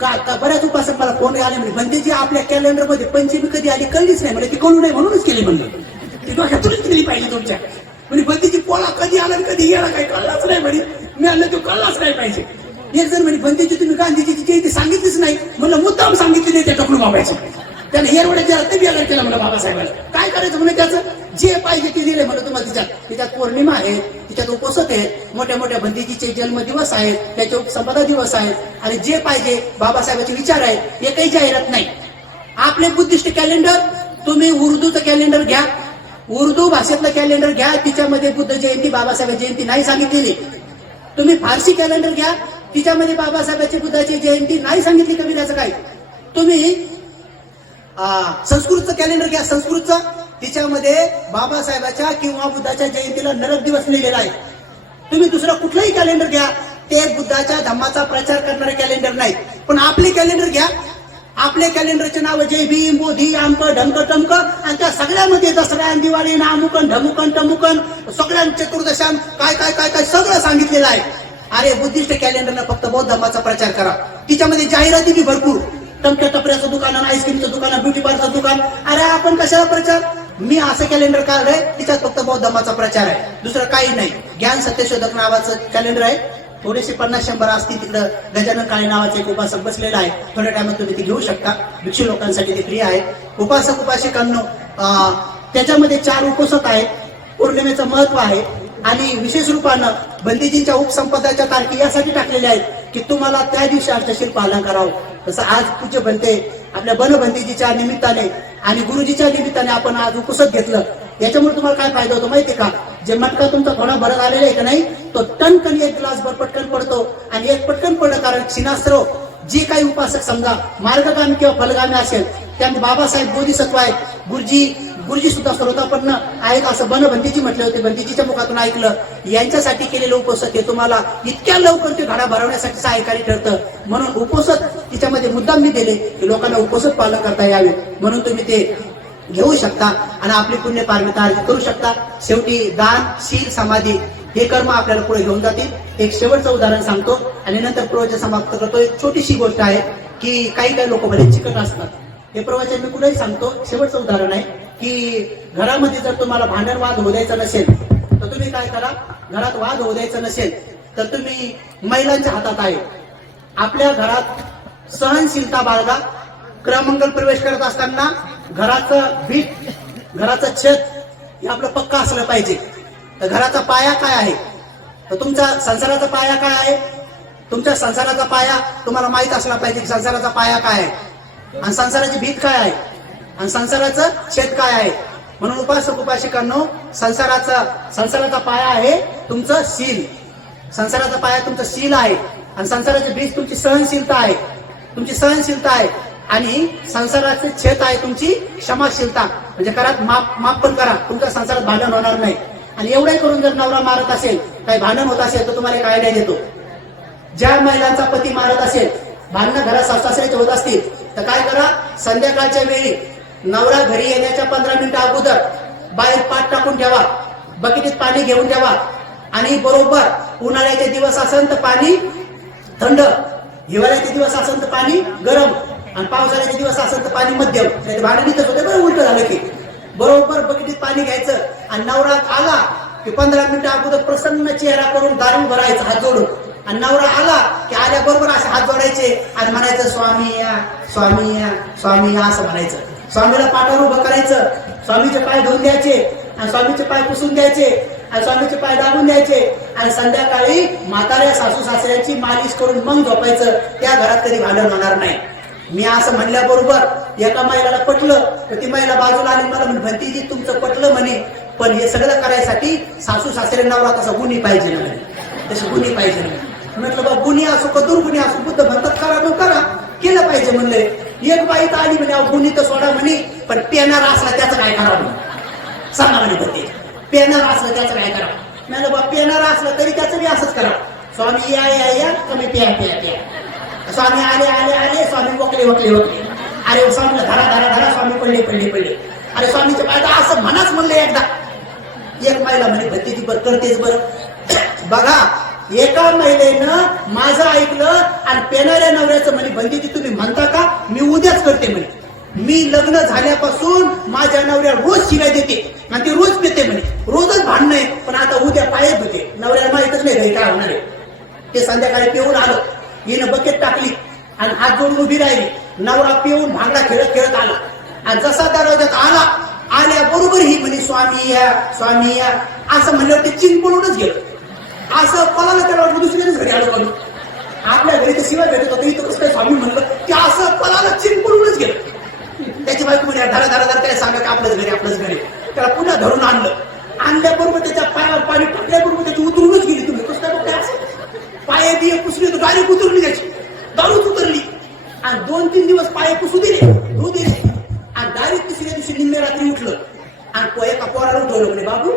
का बऱ्याच उपासक मला फोन आले म्हणजे बंदेजी आपल्या कॅलेंडर मध्ये पंचमी कधी आली कळलीच नाही, म्हणजे ती कळू नये म्हणूनच केली म्हणलं. ती डोक्यातूनच केली पाहिजे तुमच्या. म्हणजे बंदीची पोळा कधी आला कधी गेला काही कळलाच नाही म्हणे. मी आणलं तो कळलाच नाही पाहिजे. एक जण म्हणे बंदीची तुम्ही गांधीजीची जयंती सांगितलीच नाही, म्हणलं मुद्दाम सांगितली नाही, त्या टकलू बाबायचं. त्याने हेरवड्या जरा ते बियाला केलं म्हणलं बाबासाहेबांना. काय करायचं म्हणजे त्याचं जे पाहिजे ते दिले म्हणलं तुम्हाला. तिच्यात पौर्णिमा आहे, तिच्यात उपवासत आहेत, मोठ्या मोठ्या बंदीजीचे जन्मदिवस आहेत, त्याचे संपदा दिवस आहेत, आणि जे पाहिजे बाबासाहेबांचे विचार आहेत, एकही जाहिरात नाही. आपले बुद्धिस्ट कॅलेंडर तुम्ही उर्दूचं कॅलेंडर घ्या, उर्दू भाषेतलं कॅलेंडर घ्या, तिच्यामध्ये बुद्ध जयंती बाबासाहेब जयंती नाही सांगितलेली. तुम्ही फारसी कॅलेंडर घ्या, तिच्यामध्ये बाबासाहेबांची बुद्धाची जयंती नाही सांगितली कबीराचं काय. तुम्ही संस्कृतचं कॅलेंडर घ्या, संस्कृतचं, तिच्यामध्ये बाबासाहेबाच्या किंवा बुद्धाच्या जयंतीला नरक दिवस लिहिलेला आहे. तुम्ही दुसरं कुठलंही कॅलेंडर घ्या, ते बुद्धाच्या धम्माचा प्रचार करणारे कॅलेंडर नाही. पण आपले कॅलेंडर घ्या, आपले कॅलेंडरचे नाव जय भीम, मोदी, आमक ढमक टमक, आणि त्या सगळ्यामध्ये दसरा, दिवाळी, नामुकन ढमुकन टमुकन, सगळ्या चतुर्दशाम काय काय काय काय सगळं सांगितलेलं आहे. अरे बुद्धिस्ट कॅलेंडरनं फक्त बौद्ध धर्माचा प्रचार करा. तिच्यामध्ये जाहिराती बी भरपूर, टमक्या टपऱ्याचं दुकान, आईस्क्रीमचं दुकान, ब्युटी पार्लरचं दुकान. अरे आपण कशाला प्रचार. मी असं कॅलेंडर काढलंय, तिच्यात फक्त बौद्ध धर्माचा प्रचार आहे, दुसरं काही नाही. ज्ञान सत्यशोधक नावाचं कॅलेंडर आहे. थोडेसे 50-100 असतील. तिकडं गजानन काळे नावाचे एक उपासक बसलेला आहे, थोड्या टायमात तुम्ही ते घेऊ शकता. भिक्षू लोकांसाठी ते फ्री आहे. उपासक उपासिकांनो, त्याच्यामध्ये 4 उपवासक आहेत. पौर्णिमेचं महत्व आहे आणि विशेष रूपानं बंदीजींच्या उपसंपदाच्या तारखे यासाठी टाकलेल्या आहेत की तुम्हाला त्या दिवशी अष्टशील पालन करावं. तसं आज पूज्य बनते आपल्या बनबंदीजीच्या निमित्ताने आणि गुरुजीच्या निमित्ताने आपण आज उपसत घेतलं. याच्यामुळे तुम्हाला काय फायदा होतो माहितीये का. जे मटका तुमचा थोडा भरत आलेला आहे का नाही, तो टणकन एक ग्लास भर पटकन पडतो. आणि एक पटकन पडलं कारण क्षीणास्त्र जे काही उपासक समजा मार्गगामी किंवा फलगामी असेल, त्यामध्ये बाबासाहेब बोधिसत्व आहेत, गुरुजी सुद्धा सर्वतापन्न आहेत असं बनबंदीजी म्हटले होते. बंदीजीच्या मुखातून ऐकलं. यांच्यासाठी केलेलं उपसत हे तुम्हाला इतक्या लवकर ते धडा भरवण्यासाठी सहायकारी ठरतं. म्हणून उपसत तिच्यामध्ये मुद्दाम मी दिले की लोकांना उपसत पालन करता यावे, म्हणून तुम्ही ते घेऊ शकता आणि आपली पुण्य पारमिता अर्जित करू शकता. शेवटी दान, शील, समाधी हे कर्म आपल्याला पुढे घेऊन जातील. एक शेवटचं उदाहरण सांगतो आणि नंतर प्रवचन समाप्त करतो. एक छोटीशी गोष्ट आहे की काही लोक बरेच चिकट असतात. हे प्रवचन मी कुठेही सांगतो. शेवटचं उदाहरण आहे की घरामध्ये जर तुम्हाला भांडण वाद होऊ द्यायचा नसेल तर तुम्ही काय करा. घरात वाद होऊ द्यायचा नसेल तर तुम्ही महिलांच्या हातात आहे. आपल्या घरात सहनशीलता बाळगा. क्रमांकन प्रवेश करत असताना घराचं भीत, घराचं छत हे आपलं पक्का असलं पाहिजे. तर घराचा पाया काय आहे, तर तुमचा संसाराचा पाया काय आहे. तुमच्या संसाराचा पाया तुम्हाला माहित असला पाहिजे की संसाराचा पाया काय आहे आणि संसाराची भीत काय आहे आणि संसाराचं छत काय आहे. म्हणून उपासक उपासिकांनो, संसाराचा पाया आहे तुमचं शील. संसाराचा पाया तुमचं शील आहे आणि संसाराची भीत तुमची सहनशीलता आहे. तुमची सहनशीलता आहे आणि संसाराचे छत आहे तुमची क्षमाशीलता. म्हणजे घरात माफ पण करा, तुमच्या संसारात भांडण होणार नाही. आणि एवढंही करून जर नवरा मारत असेल, काही भांडण होत असेल तर तुम्हाला एक आयडिया देतो. ज्या महिलांचा पती मारत असेल, भांडणं घरात सासऱ्याचे होत असतील तर काय करा. संध्याकाळच्या वेळी नवरा घरी येण्याच्या 15 मिनिटं अगोदर बाहेर पाठ टाकून ठेवा, बकेटीत पाणी घेऊन ठेवा आणि बरोबर उन्हाळ्याचे दिवस असेल तर पाणी थंड, हिवाळ्याचे दिवस असेल तर पाणी गरम आणि पावसाळ्याचे दिवस असेल तर पाणी मध्यम. नाही भांडण इथंच होते बरं, उलट झालं की बरोबर बकेटीत पाणी घ्यायचं आणि नवरा आला की 15 मिनिटं अगोदर प्रसन्न चेहरा करून दारू भरायचा हात जोडून. आणि नवरा आला की आल्याबरोबर असे हात जोडायचे आणि म्हणायचं स्वामी या, स्वामी या, स्वामी या असं म्हणायचं. स्वामीला पाठावर उभं करायचं, स्वामीचे पाय धुवून द्यायचे आणि स्वामीचे पाय पुसून द्यायचे आणि स्वामीचे पाय दाबून द्यायचे आणि संध्याकाळी म्हाताऱ्या सासू सासऱ्यांची मालिश करून मग झोपायचं. त्या घरात कधी भांडण होणार नाही. मी असं म्हणल्याबरोबर एका महिलाला पटलं तर ती महिला बाजूला आली, मला म्हणती तुमचं पटलं म्हणे, पण हे सगळं करायसाठी सासू सासरे नवरा तसा गुन्हे पाहिजे नाही, तशी गुन्हे पाहिजे नाही. म्हटलं बा गुन्हे असो का दुर्गुन्हे असो बुद्ध म्हणतात करा मग करा, केलं पाहिजे म्हणले. एक बाई तर आली म्हणे गुन्हे तर सोडा म्हणे, पण पेनार असला त्याचं काय करावं सांगा म्हणे. ते पेनार असलं त्याचं काय करावं. म्हणलं बा पेनार असलं तरी त्याचं बी असंच करावं. स्वामी या या या कमी प्या प्या प्या. स्वामी आले आले आले, स्वामी वकले वकले वकले. अरे स्वामीला धरा धरा धरा, स्वामी पडले पडले पडले. अरे स्वामीच्या पायदा असं म्हणाच म्हणलं एकदा. एक महिला म्हणे भत्तीची बरं करतेच बरं. बघा एका महिलेनं माझं ऐकलं आणि पेणाऱ्या नवऱ्याचं म्हणे बंदीची तुम्ही म्हणता का, मी उद्याच करते म्हणे. मी लग्न झाल्यापासून माझ्या नवऱ्या रोज शिवाय देते आणि ती रोज पेते म्हणे, रोजच भांडण आहे. पण आता उद्या पाय धुते, नवऱ्याला माहितच नाही घरी काय होणार आहे. ते संध्याकाळी पिऊन आलं, हिनं बकेट टाकली आणि हात जोडून उभी राहिली. नवरा पिऊन भांडा खेळत खेळत आला आणि जसा दरवाजात आला, आल्याबरोबर ही म्हणे स्वामी या स्वामी या असं म्हणल्यावर ते चिंग पडूनच गेलं. असं पळालं त्याला वाटलं दुसऱ्याच घरी आलो करून. आपल्या घरी तर शिवाय भेटत होतं, इथं कसं काय स्वामी म्हणलं की असं पळालं चिंग पडूनच गेलं. त्याची बायको म्हणे धरा धरा धरा काय सांगा का आपलंच घरी आपलंच घरी. त्याला पुन्हा धरून आणलं. आणल्याबरोबर त्याच्या पायावर पाणी टाकल्याबरोबर त्याची उतरूनच गेली. तुम्ही कसं काय बघताय असं पाय बिये पुसले तर डायरेक्ट उतरली, त्याची दारूच उतरली. आणि 2-3 दिवस पाय पुसू दिले, धुऊ दिले आणि डायरेक्ट तिसऱ्या दिवशी निम्म्या रात्री उठलं आणि एका पोराला उठवलं म्हणे बाबू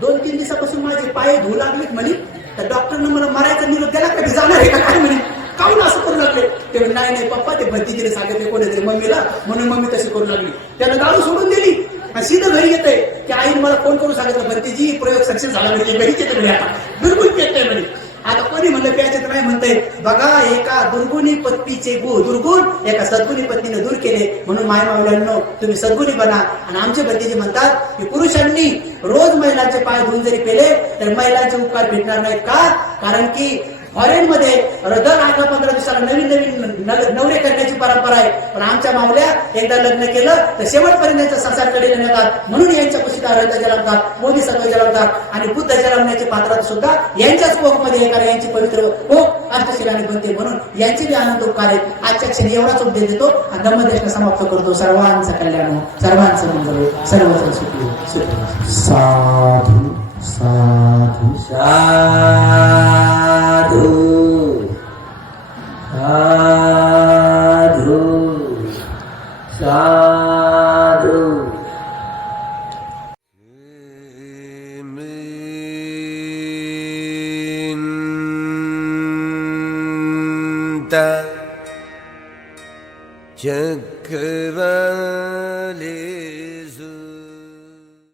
2-3 दिवसापासून माझे पाय धुऊ लागलेत म्हणे, तर डॉक्टरनं मला मारायचा निरोप द्याला कधी जाणार आहे का काय म्हणे. काऊन असं करू लागले. ते नाही नाही पप्पा ते भरतीजीने सांगितले कोणीतरी मम्मीला, म्हणून मम्मी तशी करू लागली. त्यानं दारू सोडून दिली आणि सीधं घरी येते. की आईने मला फोन करून सांगितलं भरतीजी प्रयोग सक्सेस झाला म्हणजे घरीच येते म्हणे, आता बिलकुल पेत नाही म्हणे. आता कोणी म्हणलं प्यायचे तर नाही म्हणतंय. बघा एका दुर्गुणी पत्नीचे दुर्गुण एका सद्गुणी पत्नीने दूर केले. म्हणून मायमावल्यांनो तुम्ही सद्गुणी बना. आणि आमचे भरतीजी म्हणतात की पुरुषांनी रोज महिलांचे पाय धुवून जरी केले तर महिलांचे उपकार भेटणार नाहीत. का? कारण की फॉरेनमध्ये दर 18-15 दिवसाला नवीन नवीन नवरे करण्याची परंपरा आहे. पण आमच्या मावल्या एकदा लग्न केलं तर शेवटपर्यंत त्यांचा संसार कडे नेतात. म्हणून यांच्या कुशीत रक्त जलमतात, मोदी सत्व जलमतात आणि बुद्ध जलमण्याची पात्रता सुद्धा यांच्याच कोकमध्ये एका यांची पवित्र कोक अष्टशिलाने बनते. म्हणून यांचे जे आनंद उपकार आहेत. आजच्या क्षणी एवढाच उपदेश देतो आणि धम्मदेशना समाप्त करतो. सर्वांचं कल्याण, सर्वांचं मंगल, सर्वजण सुखी सुखी. साधु साधु साधु साधु साधु. चक्रवाले